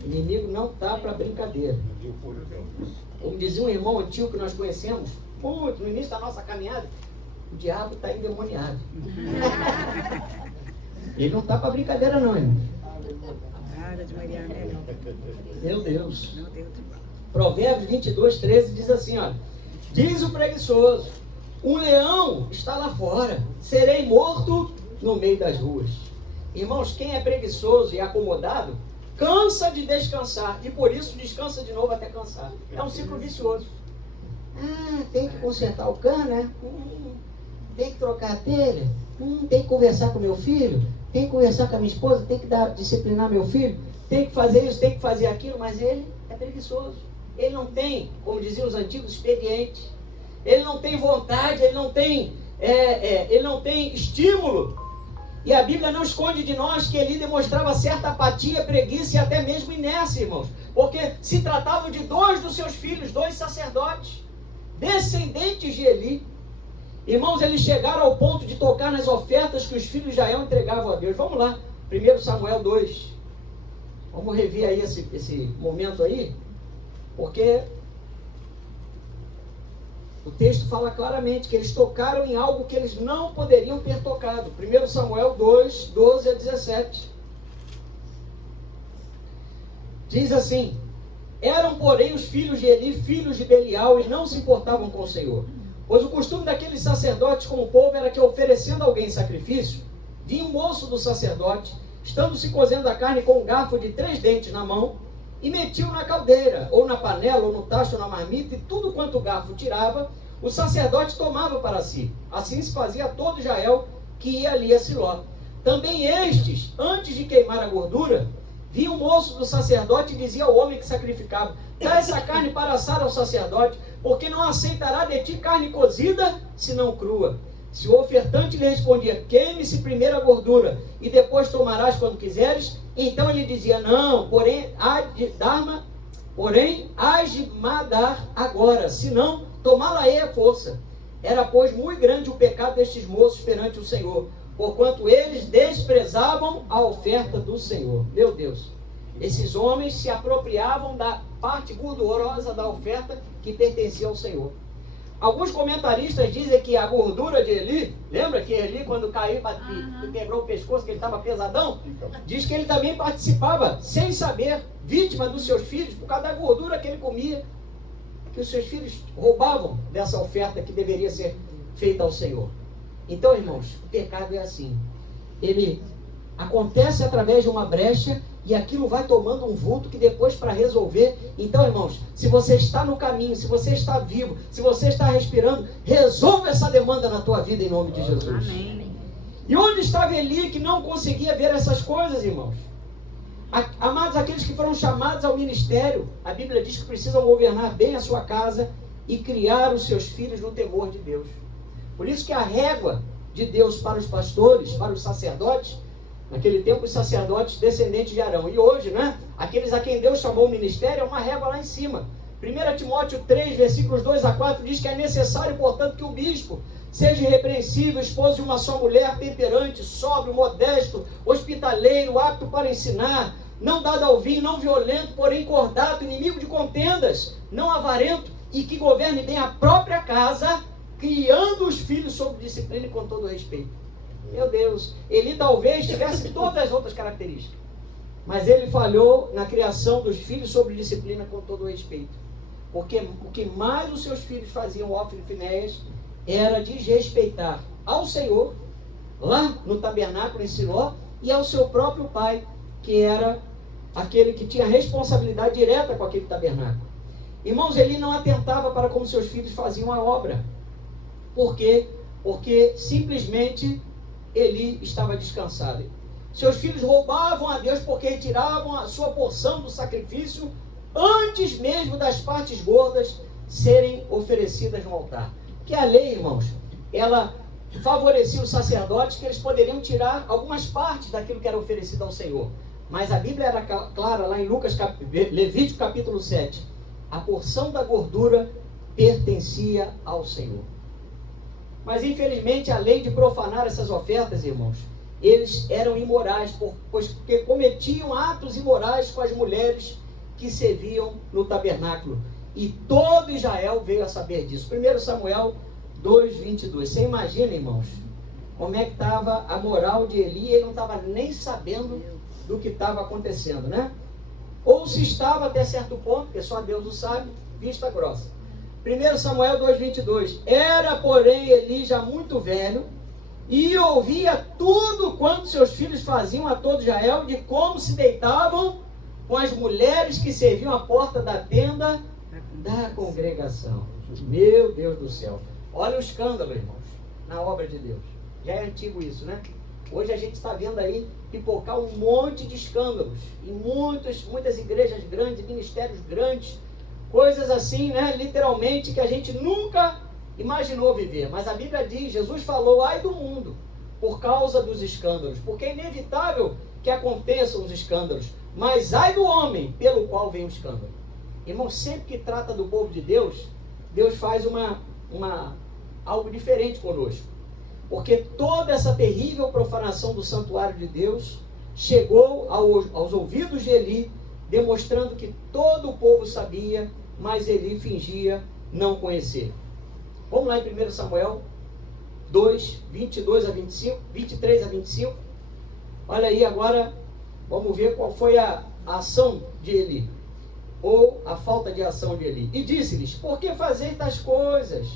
O inimigo não está para brincadeira. Como dizia um irmão antigo que nós conhecemos, muito no início da nossa caminhada, o diabo está endemoniado. Ele não está para brincadeira não, irmão. Meu Deus. Provérbios 22:13 diz assim, olha: diz o preguiçoso, um leão está lá fora, serei morto no meio das ruas. Irmãos, quem é preguiçoso e acomodado, cansa de descansar, e por isso descansa de novo até cansar. É um ciclo vicioso. Tem que consertar o cano, né? Tem que trocar a telha, tem que conversar com meu filho, tem que conversar com a minha esposa, tem que disciplinar meu filho, tem que fazer isso, tem que fazer aquilo, mas ele é preguiçoso. Ele não tem, como diziam os antigos, expediente. Ele não tem vontade, ele não tem estímulo. E a Bíblia não esconde de nós que Eli demonstrava certa apatia, preguiça e até mesmo inércia, irmãos. Porque se tratava de 2 dos seus filhos, 2 sacerdotes, descendentes de Eli. Irmãos, eles chegaram ao ponto de tocar nas ofertas que os filhos de Israel entregavam a Deus. Vamos lá, 1 Samuel 2. Vamos rever aí esse momento aí, porque o texto fala claramente que eles tocaram em algo que eles não poderiam ter tocado. 1 Samuel 2, 12 a 17. Diz assim: eram, porém, os filhos de Eli, filhos de Belial, e não se importavam com o Senhor. Pois o costume daqueles sacerdotes com o povo era que, oferecendo a alguém sacrifício, vinha o moço do sacerdote, estando se cozendo a carne com um garfo de 3 dentes na mão, e metia-o na caldeira, ou na panela, ou no tacho, ou na marmita, e tudo quanto o garfo tirava, o sacerdote tomava para si. Assim se fazia a todo Israel que ia ali a Siló. Também estes, antes de queimar a gordura, vinha o moço do sacerdote e dizia ao homem que sacrificava: dá essa carne para assar ao sacerdote, porque não aceitará de ti carne cozida, senão crua. Se o ofertante lhe respondia: queime-se primeiro a gordura, e depois tomarás quando quiseres, então ele dizia: não, porém hás de mandar agora, senão tomá-la-ei à força. Era, pois, muito grande o pecado destes moços perante o Senhor, porquanto eles desprezavam a oferta do Senhor. Meu Deus, esses homens se apropriavam da parte gordurosa da oferta que pertencia ao Senhor. Alguns comentaristas dizem que a gordura de Eli, lembra que Eli, quando caiu e quebrou o pescoço, que ele estava pesadão? Diz que ele também participava, sem saber, vítima dos seus filhos, por causa da gordura que ele comia, que os seus filhos roubavam dessa oferta que deveria ser feita ao Senhor. Então, irmãos, o pecado é assim. Ele acontece através de uma brecha e aquilo vai tomando um vulto que depois, para resolver... Então, irmãos, se você está no caminho, se você está vivo, se você está respirando, resolva essa demanda na tua vida em nome de Jesus. Amém. E onde estava Eli que não conseguia ver essas coisas, irmãos? Amados, aqueles que foram chamados ao ministério, a Bíblia diz que precisam governar bem a sua casa e criar os seus filhos no temor de Deus. Por isso que a régua de Deus para os pastores, para os sacerdotes, naquele tempo os sacerdotes descendentes de Arão, e hoje, né, aqueles a quem Deus chamou o ministério, é uma régua lá em cima. 1 Timóteo 3, versículos 2 a 4, diz que é necessário, portanto, que o bispo seja irrepreensível, esposo de uma só mulher, temperante, sóbrio, modesto, hospitaleiro, apto para ensinar, não dado ao vinho, não violento, porém cordato, inimigo de contendas, não avarento, e que governe bem a própria casa, criando os filhos sob disciplina e com todo respeito. Meu Deus, Eli talvez tivesse todas as outras características, mas ele falhou na criação dos filhos sob disciplina com todo respeito. Porque o que mais os seus filhos faziam, Hófni e Finéias, era desrespeitar ao Senhor, lá no tabernáculo em Siló, e ao seu próprio pai, que era aquele que tinha responsabilidade direta com aquele tabernáculo. Irmãos, Eli não atentava para como seus filhos faziam a obra. Por quê? Porque simplesmente Eli estava descansado. Seus filhos roubavam a Deus porque retiravam a sua porção do sacrifício antes mesmo das partes gordas serem oferecidas no altar. Que a lei, irmãos, ela favorecia os sacerdotes, que eles poderiam tirar algumas partes daquilo que era oferecido ao Senhor. Mas a Bíblia era clara lá em Levítico capítulo 7. A porção da gordura pertencia ao Senhor. Mas infelizmente a lei de profanar essas ofertas, irmãos, eles eram imorais, porque cometiam atos imorais com as mulheres que serviam no tabernáculo. E todo Israel veio a saber disso. 1 Samuel 2:22. Você imagina, irmãos, como é que estava a moral de Eli? Ele não estava nem sabendo do que estava acontecendo, né? Ou se estava até certo ponto, porque só Deus o sabe, vista grossa. 1 Samuel 2:22. Era, porém, Eli já muito velho, e ouvia tudo quanto seus filhos faziam a todo Israel, de como se deitavam com as mulheres que serviam à porta da tenda da congregação. Meu Deus do céu. Olha o escândalo, irmãos, na obra de Deus. Já é antigo isso, né? Hoje a gente está vendo aí pipocar um monte de escândalos em muitas igrejas grandes, ministérios grandes, coisas assim, né? Literalmente que a gente nunca imaginou viver. Mas a Bíblia diz, Jesus falou: ai do mundo por causa dos escândalos, porque é inevitável que aconteçam os escândalos, mas ai do homem pelo qual vem o escândalo. Irmão, sempre que trata do povo de Deus, Deus faz algo diferente conosco. Porque toda essa terrível profanação do santuário de Deus chegou aos ouvidos de Eli, demonstrando que todo o povo sabia, mas Eli fingia não conhecer. Vamos lá em 1 Samuel 2, 22 a 25, 23 a 25. Olha aí agora, vamos ver qual foi a ação de Eli, ou a falta de ação de Eli. E disse-lhes: por que fazeis tais coisas?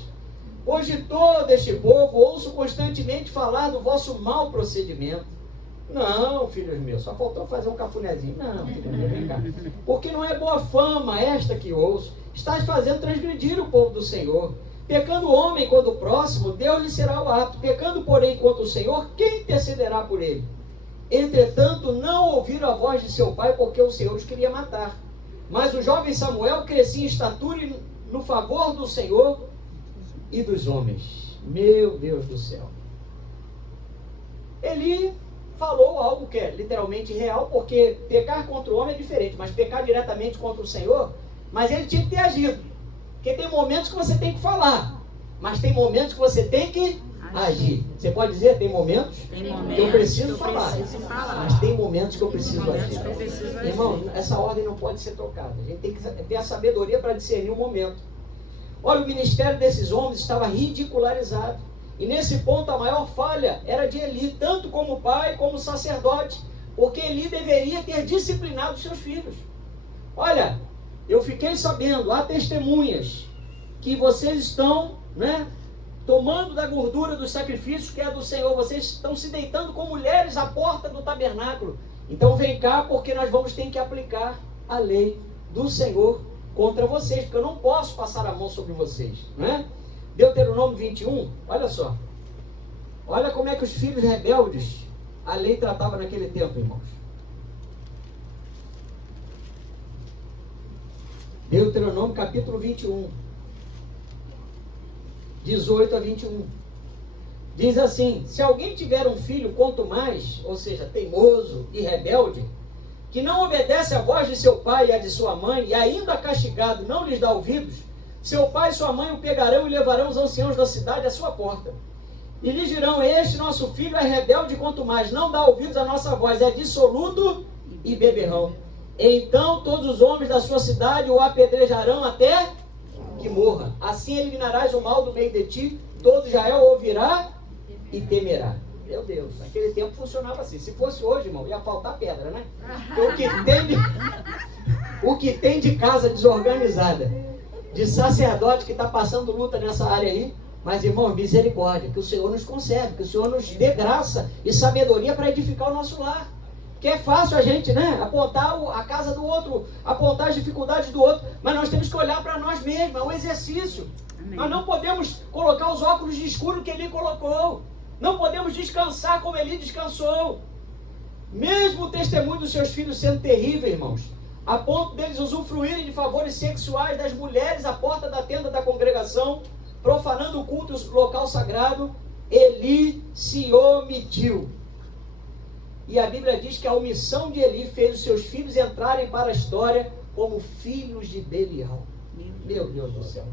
Pois de todo este povo ouço constantemente falar do vosso mau procedimento. Não, filhos meus, só faltou fazer um cafunézinho. Não, filhos meus, vem cá. Porque não é boa fama esta que ouço. Estás fazendo transgredir o povo do Senhor. Pecando o homem contra o próximo, Deus lhe será o apto. Pecando, porém, contra o Senhor, quem intercederá por ele? Entretanto, não ouviram a voz de seu pai, porque o Senhor os queria matar. Mas o jovem Samuel crescia em estatura e no favor do Senhor e dos homens. Meu Deus do céu. Eli falou algo que é literalmente real, porque pecar contra o homem é diferente, mas pecar diretamente contra o Senhor, mas ele tinha que ter agido. Porque tem momentos que você tem que falar, mas tem momentos que você tem que agir. Você pode dizer, tem momentos que eu preciso falar, mas tem momentos que eu preciso agir. Irmão, essa ordem não pode ser trocada. A gente tem que ter a sabedoria para discernir o momento. Olha, o ministério desses homens estava ridicularizado. E nesse ponto a maior falha era de Eli, tanto como pai como sacerdote, porque Eli deveria ter disciplinado seus filhos. Olha, eu fiquei sabendo, há testemunhas, que vocês estão, tomando da gordura dos sacrifícios que é do Senhor, vocês estão se deitando com mulheres à porta do tabernáculo. Então vem cá, porque nós vamos ter que aplicar a lei do Senhor contra vocês, porque eu não posso passar a mão sobre vocês, Deuteronômio 21, olha só. Olha como é que os filhos rebeldes a lei tratava naquele tempo, irmãos. Deuteronômio capítulo 21, 18 a 21. Diz assim: se alguém tiver um filho quanto mais, ou seja, teimoso e rebelde, que não obedece à voz de seu pai e à de sua mãe, e ainda castigado não lhes dá ouvidos, seu pai e sua mãe o pegarão e levarão os anciãos da cidade à sua porta. E lhes dirão: este nosso filho é rebelde quanto mais, não dá ouvidos à nossa voz, é dissoluto e beberrão. Então todos os homens da sua cidade o apedrejarão até que morra. Assim eliminarás o mal do meio de ti, todo Israel ouvirá e temerá. Meu Deus, naquele tempo funcionava assim. Se fosse hoje, irmão, ia faltar pedra, Porque o que tem de casa desorganizada, de sacerdote que está passando luta nessa área aí, mas, irmão, misericórdia, que o Senhor nos concede, que o Senhor nos dê graça e sabedoria para edificar o nosso lar. Que é fácil a gente, apontar a casa do outro, apontar as dificuldades do outro, mas nós temos que olhar para nós mesmos, é um exercício. Amém. Nós não podemos colocar os óculos de escuro que Eli colocou, não podemos descansar como Eli descansou. Mesmo o testemunho dos seus filhos sendo terrível, irmãos, a ponto deles usufruírem de favores sexuais das mulheres à porta da tenda da congregação, profanando o culto local sagrado, Eli se omitiu. E a Bíblia diz que a omissão de Eli fez os seus filhos entrarem para a história como filhos de Belial. Meu Deus do céu.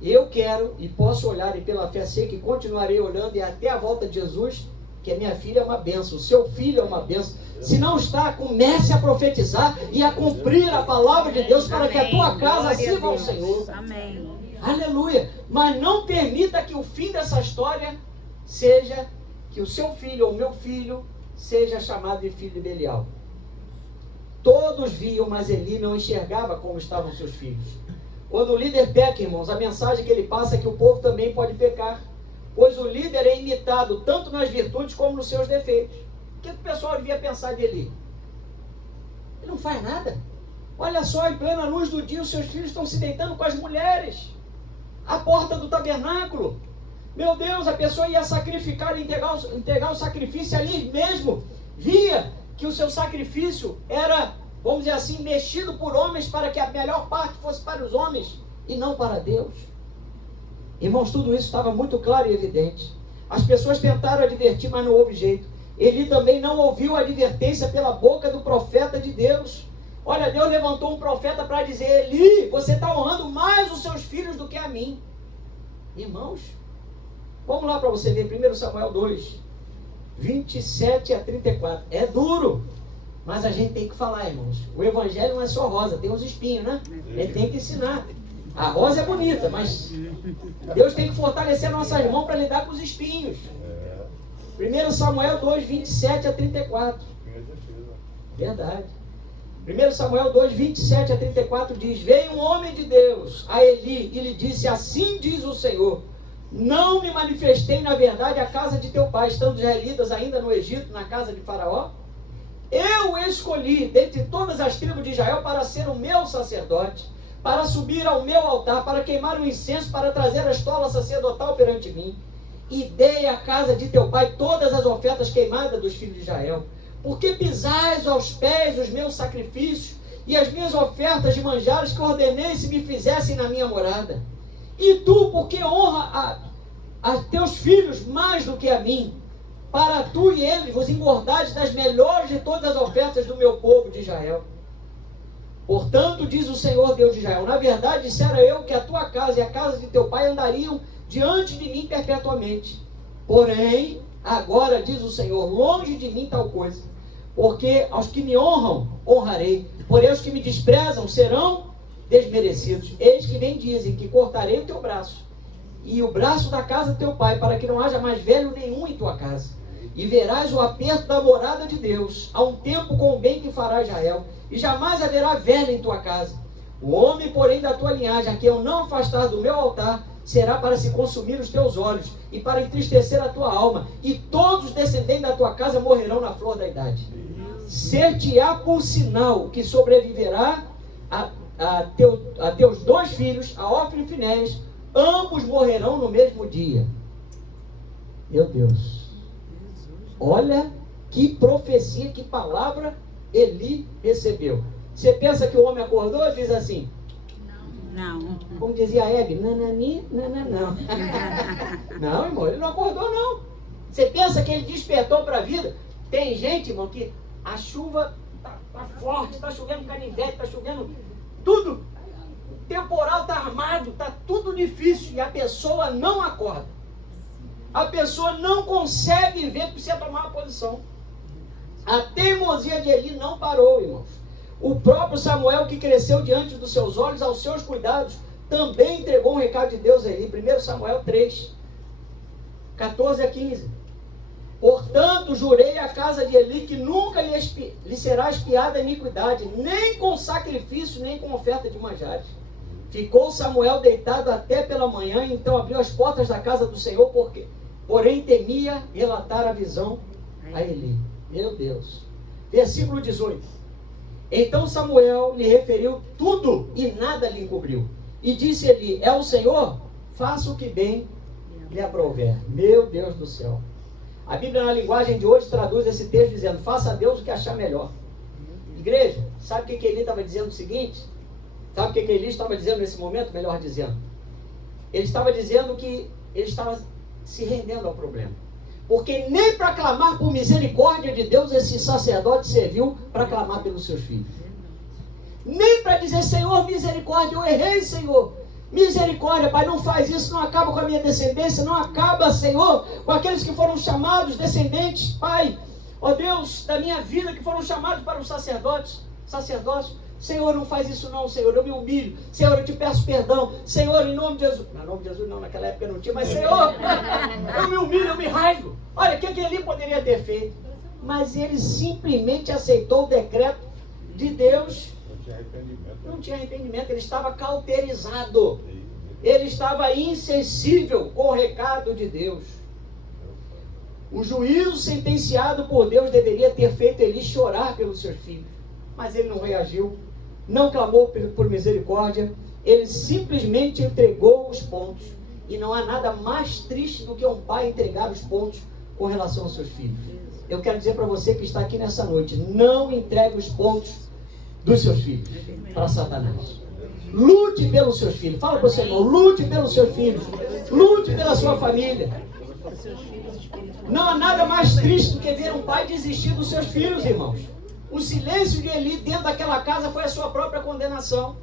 Eu quero e posso olhar, e pela fé sei que continuarei olhando, e até a volta de Jesus, que a minha filha é uma bênção, o seu filho é uma bênção. Se não está, comece a profetizar e a cumprir a palavra de Deus para que a tua casa sirva ao Senhor. Amém. Aleluia. Mas não permita que o fim dessa história seja que o seu filho ou o meu filho seja chamado de filho de Belial. Todos viam, mas Eli não enxergava como estavam seus filhos. Quando o líder peca, irmãos, a mensagem que ele passa é que o povo também pode pecar, pois o líder é imitado tanto nas virtudes como nos seus defeitos. O que o pessoal devia pensar de Eli? Ele não faz nada. Olha só, em plena luz do dia, os seus filhos estão se deitando com as mulheres à porta do tabernáculo. Meu Deus, a pessoa ia sacrificar e entregar o sacrifício ali mesmo. Via que o seu sacrifício era, vamos dizer assim, mexido por homens para que a melhor parte fosse para os homens e não para Deus. Irmãos, tudo isso estava muito claro e evidente. As pessoas tentaram advertir, mas não houve jeito. Eli também não ouviu a advertência pela boca do profeta de Deus. Olha, Deus levantou um profeta para dizer: Eli, você está honrando mais os seus filhos do que a mim. Irmãos, Vamos lá para você ver 1 Samuel 2, 27 a 34. É duro, mas a gente tem que falar, irmãos. O evangelho não é só rosa, tem uns espinhos, né? Ele tem que ensinar. A rosa é bonita, mas Deus tem que fortalecer nossas mãos para lidar com os espinhos. 1 Samuel 2, 27 a 34. Verdade. 1 Samuel 2, 27 a 34 diz: Veio um homem de Deus a Eli e lhe disse: Assim diz o Senhor, não me manifestei na verdade à casa de teu pai, estando os israelitas ainda no Egito, na casa de Faraó? Eu escolhi dentre todas as tribos de Israel para ser o meu sacerdote, para subir ao meu altar, para queimar o incenso, para trazer a estola sacerdotal perante mim. E dei à casa de teu pai todas as ofertas queimadas dos filhos de Israel. Porque pisais aos pés os meus sacrifícios e as minhas ofertas de manjares que ordenei se me fizessem na minha morada? E tu, porque honra a teus filhos mais do que a mim, para tu e eles vos engordades das melhores de todas as ofertas do meu povo de Israel. Portanto, diz o Senhor Deus de Israel, na verdade dissera eu que a tua casa e a casa de teu pai andariam diante de mim perpetuamente. Porém, agora diz o Senhor, longe de mim tal coisa, porque aos que me honram, honrarei, porém os que me desprezam serão desmerecidos. Eis que vem dizem que cortarei o teu braço e o braço da casa do teu pai, para que não haja mais velho nenhum em tua casa. E verás o aperto da morada de Deus, a um tempo com o bem que fará Israel, e jamais haverá velho em tua casa. O homem, porém, da tua linhagem, a quem eu não afastar do meu altar, será para se consumir os teus olhos, e para entristecer a tua alma, e todos os descendentes da tua casa morrerão na flor da idade. Ser-te-á por sinal que sobreviverá a teus dois filhos, a Ofni e Finéias, ambos morrerão no mesmo dia. Meu Deus, olha que profecia, que palavra Eli recebeu. Você pensa que o homem acordou e diz assim: Não. como dizia a Hebe, nanani, nananão. Não, irmão, ele não acordou, não. Você pensa que ele despertou para a vida? Tem gente, irmão, que a chuva tá forte, está chovendo canivete, está chovendo tudo. O temporal está armado, está tudo difícil e a pessoa não acorda. A pessoa não consegue ver que precisa tomar uma posição. A teimosia de Eli não parou, irmãos. O próprio Samuel, que cresceu diante dos seus olhos, aos seus cuidados, também entregou um recado de Deus a Eli. 1 Samuel 3, 14 a 15. Portanto, jurei à casa de Eli que nunca lhe será expiada a iniquidade, nem com sacrifício, nem com oferta de manjares. Ficou Samuel deitado até pela manhã, então abriu as portas da casa do Senhor, porém temia relatar a visão a Eli. Meu Deus. Versículo 18. Então Samuel lhe referiu tudo e nada lhe encobriu. E disse Eli: é o Senhor? Faça o que bem lhe aprouver. Meu Deus do céu. A Bíblia, na linguagem de hoje, traduz esse texto dizendo: faça a Deus o que achar melhor. Igreja, sabe o que Eli estava dizendo o seguinte? Sabe o que Eli estava dizendo nesse momento? Melhor dizendo, ele estava dizendo que ele estava se rendendo ao problema. Porque nem para clamar por misericórdia de Deus esse sacerdote serviu para clamar pelos seus filhos. Nem para dizer: Senhor, misericórdia, eu errei, Senhor. Misericórdia, Pai, não faz isso, não acaba com a minha descendência, não acaba, Senhor, com aqueles que foram chamados descendentes, Pai, ó Deus, da minha vida, que foram chamados para os sacerdócio. Senhor, não faz isso não, Senhor, eu me humilho, Senhor, eu te peço perdão, Senhor, em nome de Jesus. Não, em nome de Jesus não, naquela época não tinha, mas Senhor, eu me humilho, eu me rasgo. Olha, o que ele poderia ter feito? Mas ele simplesmente aceitou o decreto de Deus. Não tinha arrependimento, ele estava cauterizado, ele estava insensível com o recado de Deus. O juízo sentenciado por Deus deveria ter feito Eli chorar pelos seus filhos, mas ele não reagiu, não clamou por misericórdia, ele simplesmente entregou os pontos. E não há nada mais triste do que um pai entregar os pontos com relação aos seus filhos. Eu quero dizer para você que está aqui nessa noite: não entregue os pontos dos seus filhos para Satanás. Lute pelos seus filhos. Fala para o seu irmão: lute pelos seus filhos, lute pela sua família. Não há nada mais triste do que ver um pai desistir dos seus filhos, irmãos. O silêncio de Eli dentro daquela casa foi a sua própria condenação.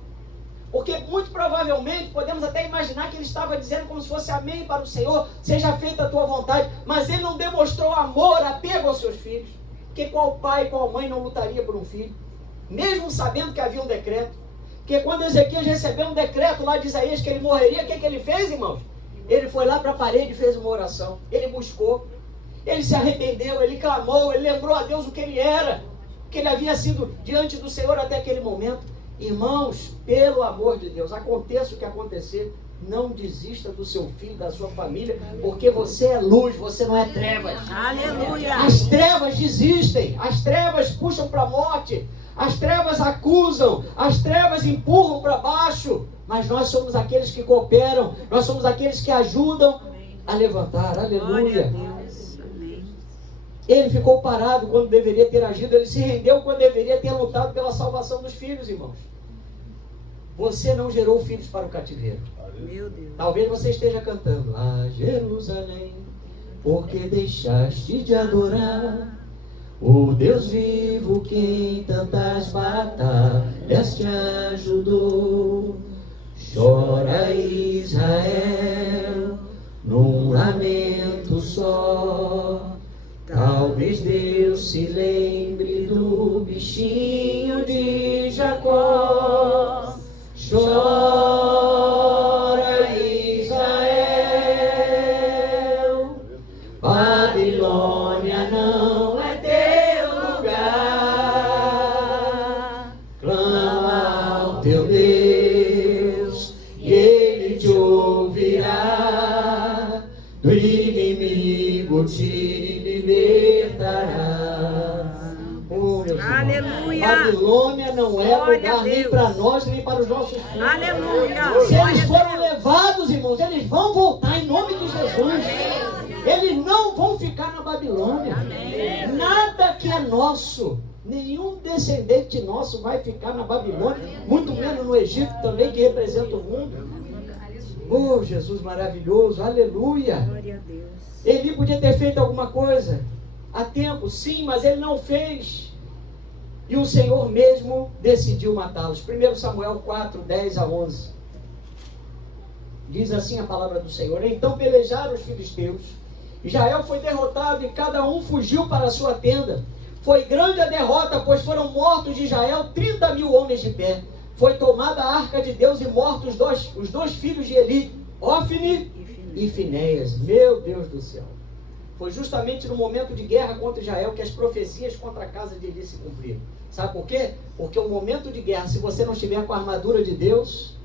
Porque muito provavelmente podemos até imaginar que ele estava dizendo como se fosse amém para o Senhor, seja feita a tua vontade, mas ele não demonstrou amor, apego aos seus filhos. Porque qual pai, qual mãe não lutaria por um filho? Mesmo sabendo que havia um decreto. Porque quando Ezequias recebeu um decreto lá de Isaías que ele morreria, o que ele fez, irmãos? Ele foi lá para a parede e fez uma oração. Ele buscou, ele se arrependeu, ele clamou, ele lembrou a Deus o que ele era, que ele havia sido diante do Senhor até aquele momento. Irmãos, pelo amor de Deus, aconteça o que acontecer, não desista do seu filho, da sua família, porque você é luz, você não é trevas. Aleluia! As trevas desistem, as trevas puxam para a morte, as trevas acusam, as trevas empurram para baixo, mas nós somos aqueles que cooperam, nós somos aqueles que ajudam a levantar. Aleluia! Ele ficou parado quando deveria ter agido, ele se rendeu quando deveria ter lutado pela salvação dos filhos, irmãos. Você não gerou filhos para o cativeiro. Meu Deus. Talvez você esteja cantando: ah, Jerusalém, porque deixaste de adorar o Deus vivo que em tantas batalhas te ajudou. Chora Israel num lamento só. Talvez Deus se lembre do bichinho de Jacó. Chora Israel, Babilônia não é teu lugar. Clama ao teu Deus e Ele te ouvirá. Do inimigo te libertará. Oh, meu Senhor. Aleluia! Babilônia não é Glória lugar a nem Deus. para nós, nem para os nossos filhos. Aleluia! Se eles foram levados, irmãos, eles vão voltar em nome de Jesus. Eles não vão ficar na Babilônia. Nada que é nosso, nenhum descendente nosso vai ficar na Babilônia, muito menos no Egito também, que representa o mundo. Oh, Jesus maravilhoso, aleluia. Glória a Deus. Eli podia ter feito alguma coisa a tempo, sim, mas ele não fez. E o Senhor mesmo decidiu matá-los. 1 Samuel 4, 10 a 11. Diz assim a palavra do Senhor: então pelejaram os filisteus. Israel foi derrotado e cada um fugiu para a sua tenda. Foi grande a derrota, pois foram mortos de Israel 30.000 homens de pé. Foi tomada a arca de Deus e mortos os dois filhos de Eli, Ofni e Finéias. Meu Deus do céu. Foi justamente no momento de guerra contra Israel que as profecias contra a casa de Eli se cumpriram. Sabe por quê? Porque o momento de guerra, se você não estiver com a armadura de Deus,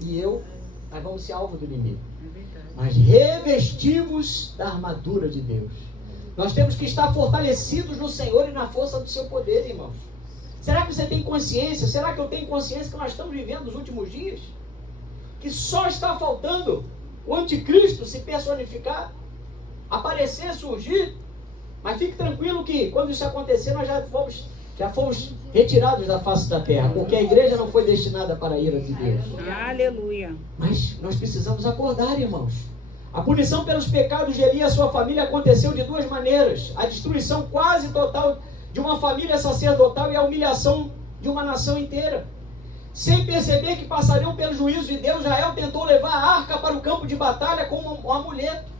nós vamos ser alvo do inimigo. Mas revestivos da armadura de Deus. Nós temos que estar fortalecidos no Senhor e na força do seu poder, irmãos. Será que você tem consciência? Será que eu tenho consciência que nós estamos vivendo os últimos dias? Que só está faltando o anticristo se personificar, aparecer, surgir. Mas fique tranquilo que quando isso acontecer, nós já fomos retirados da face da terra, porque a igreja não foi destinada para a ira de Deus. Aleluia. Mas nós precisamos acordar, irmãos. A punição pelos pecados de Eli e a sua família aconteceu de duas maneiras: a destruição quase total de uma família sacerdotal e a humilhação de uma nação inteira. Sem perceber que passariam pelo juízo de Deus, Israel tentou levar a arca para o campo de batalha como um amuleto,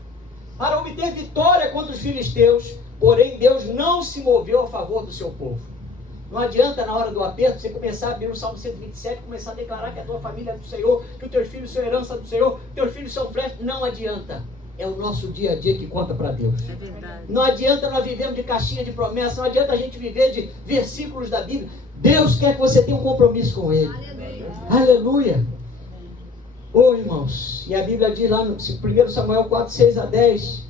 para obter vitória contra os filisteus. Porém, Deus não se moveu a favor do seu povo. Não adianta na hora do aperto você começar a abrir o Salmo 127 e começar a declarar que a tua família é do Senhor, que os teus filhos são herança do Senhor, que teus filhos são flechas. Não adianta. É o nosso dia a dia que conta para Deus. É verdade. Não adianta nós vivermos de caixinha de promessa, não adianta a gente viver de versículos da Bíblia. Deus quer que você tenha um compromisso com Ele. Aleluia. Oh, irmãos, e a Bíblia diz lá no 1 Samuel 4, 6 a 10,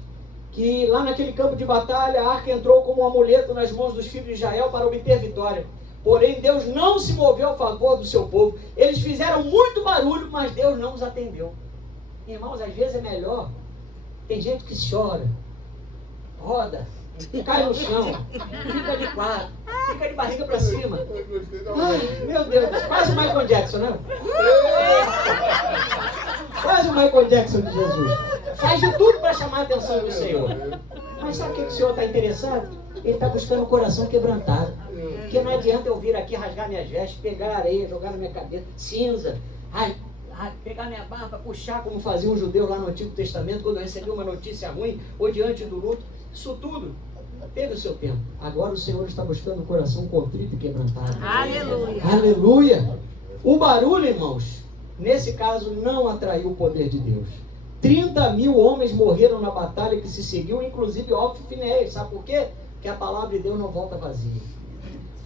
que lá naquele campo de batalha, a arca entrou como um amuleto nas mãos dos filhos de Israel para obter vitória. Porém, Deus não se moveu a favor do seu povo. Eles fizeram muito barulho, mas Deus não os atendeu. Irmãos, às vezes é melhor. Tem gente que chora, roda, cai no chão, fica de quatro, fica de barriga para cima. Ai, meu Deus, quase o Michael Jackson, né? Quase o Michael Jackson de Jesus. Faz de tudo para chamar a atenção do Senhor. Mas sabe o que o Senhor está interessado? Ele está buscando o coração quebrantado. Porque não adianta eu vir aqui rasgar minhas vestes, pegar areia, jogar na minha cabeça, cinza, pegar minha barba, puxar como fazia um judeu lá no Antigo Testamento, quando recebia uma notícia ruim, ou diante do luto. Isso tudo teve o seu tempo. Agora o Senhor está buscando um coração contrito e quebrantado. Aleluia. Aleluia. O barulho, irmãos, nesse caso não atraiu o poder de Deus. 30.000 homens morreram na batalha que se seguiu, inclusive Ofni e Finéias. Sabe por quê? Porque a palavra de Deus não volta vazia.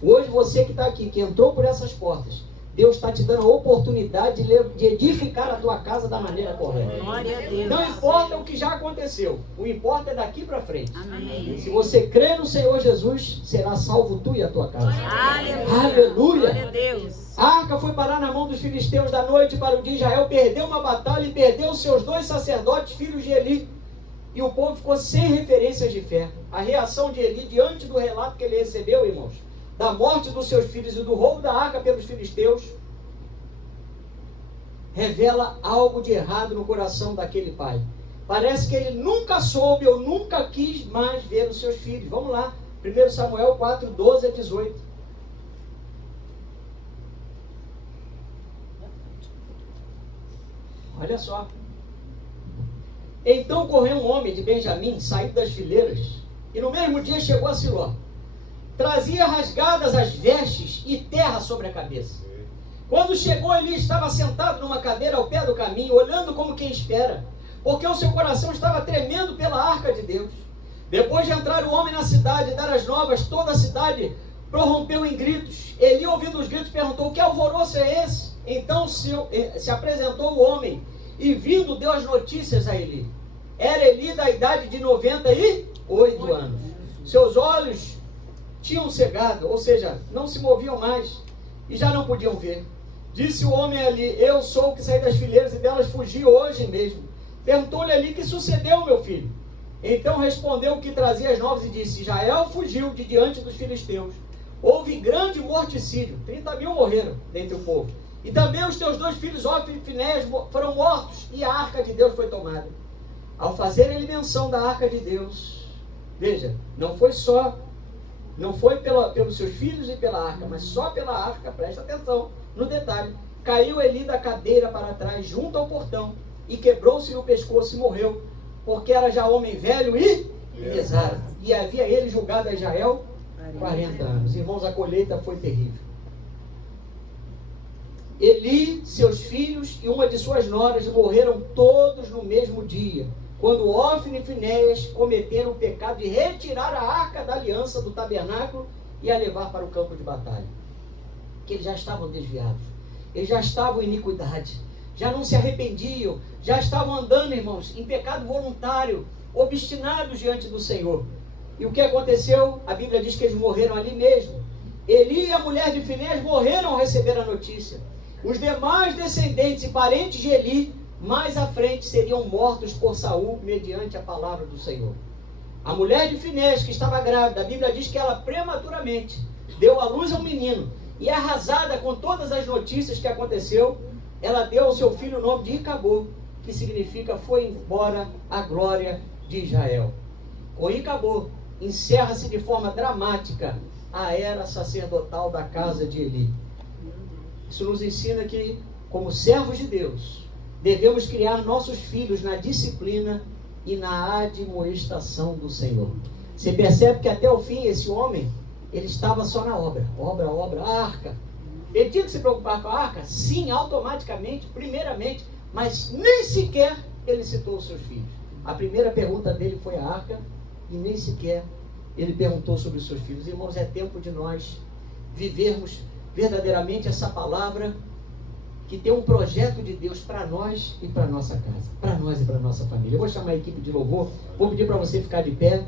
Hoje você que está aqui, que entrou por essas portas, Deus está te dando a oportunidade de edificar a tua casa da maneira correta. Glória a Deus. Não importa o que já aconteceu, o importa é daqui para frente. Amém. Se você crê no Senhor Jesus, será salvo tu e a tua casa. Aleluia. Aleluia. Glória a Deus. A arca foi parar na mão dos filisteus da noite para o dia. Israel perdeu uma batalha e perdeu os seus 2 sacerdotes, filhos de Eli. E o povo ficou sem referências de fé. A reação de Eli diante do relato que ele recebeu, irmãos, da morte dos seus filhos e do roubo da arca pelos filisteus, revela algo de errado no coração daquele pai. Parece que ele nunca soube ou nunca quis mais ver os seus filhos. Vamos lá, 1 Samuel 4, 12 a 18. Olha só. Então correu um homem de Benjamim, saído das fileiras, e no mesmo dia chegou a Siló. Trazia rasgadas as vestes e terra sobre a cabeça. Quando chegou, ele estava sentado numa cadeira ao pé do caminho, olhando como quem espera, porque o seu coração estava tremendo pela arca de Deus. Depois de entrar o homem na cidade e dar as novas, toda a cidade prorrompeu em gritos. Eli, ouvindo os gritos, perguntou: que alvoroço é esse? Então se apresentou o homem e, vindo, deu as notícias a Eli. Era Eli da idade de 98 anos. Seus olhos tinham cegado, ou seja, não se moviam mais e já não podiam ver. Disse o homem a Eli: eu sou o que saí das fileiras e delas fugi hoje mesmo. Perguntou-lhe Eli: que sucedeu, meu filho? Então respondeu o que trazia as novas e disse: Israel fugiu de diante dos filisteus. Houve grande morticídio, 30.000 morreram dentre o povo. E também os teus 2 filhos, Ofni e Finéias, foram mortos, e a arca de Deus foi tomada. Ao fazer ele menção da arca de Deus, veja, não foi pelos seus filhos e pela arca, mas só pela arca, presta atenção no detalhe. Caiu Eli da cadeira para trás, junto ao portão, e quebrou-se no pescoço e morreu, porque era já homem velho e pesado. E havia ele julgado a Israel 40 anos. Irmãos, a colheita foi terrível. Eli, seus filhos e uma de suas noras morreram todos no mesmo dia, quando Ofni e Finéias cometeram o pecado de retirar a arca da aliança do tabernáculo e a levar para o campo de batalha. Que eles já estavam desviados, eles já estavam em iniquidade, já não se arrependiam, já estavam andando, irmãos, em pecado voluntário, obstinados diante do Senhor. E o que aconteceu? A Bíblia diz que eles morreram ali mesmo. Eli e a mulher de Finéias morreram ao receber a notícia. Os demais descendentes e parentes de Eli, mais à frente, seriam mortos por Saul, mediante a palavra do Senhor. A mulher de Finéias, que estava grávida, a Bíblia diz que ela prematuramente deu à luz a um menino. E arrasada com todas as notícias que aconteceu, ela deu ao seu filho o nome de Icabô, que significa foi embora a glória de Israel. Com Icabô, encerra-se de forma dramática a era sacerdotal da casa de Eli. Isso nos ensina que, como servos de Deus, devemos criar nossos filhos na disciplina e na admoestação do Senhor. Você percebe que até o fim esse homem, ele estava só na obra, a arca. Ele tinha que se preocupar com a arca? Sim, automaticamente, primeiramente, mas nem sequer ele citou os seus filhos. A primeira pergunta dele foi a arca e nem sequer ele perguntou sobre os seus filhos. Irmãos, é tempo de nós vivermos verdadeiramente essa palavra que tem um projeto de Deus para nós e para nossa casa, para nós e para nossa família. Eu vou chamar a equipe de louvor, vou pedir para você ficar de pé.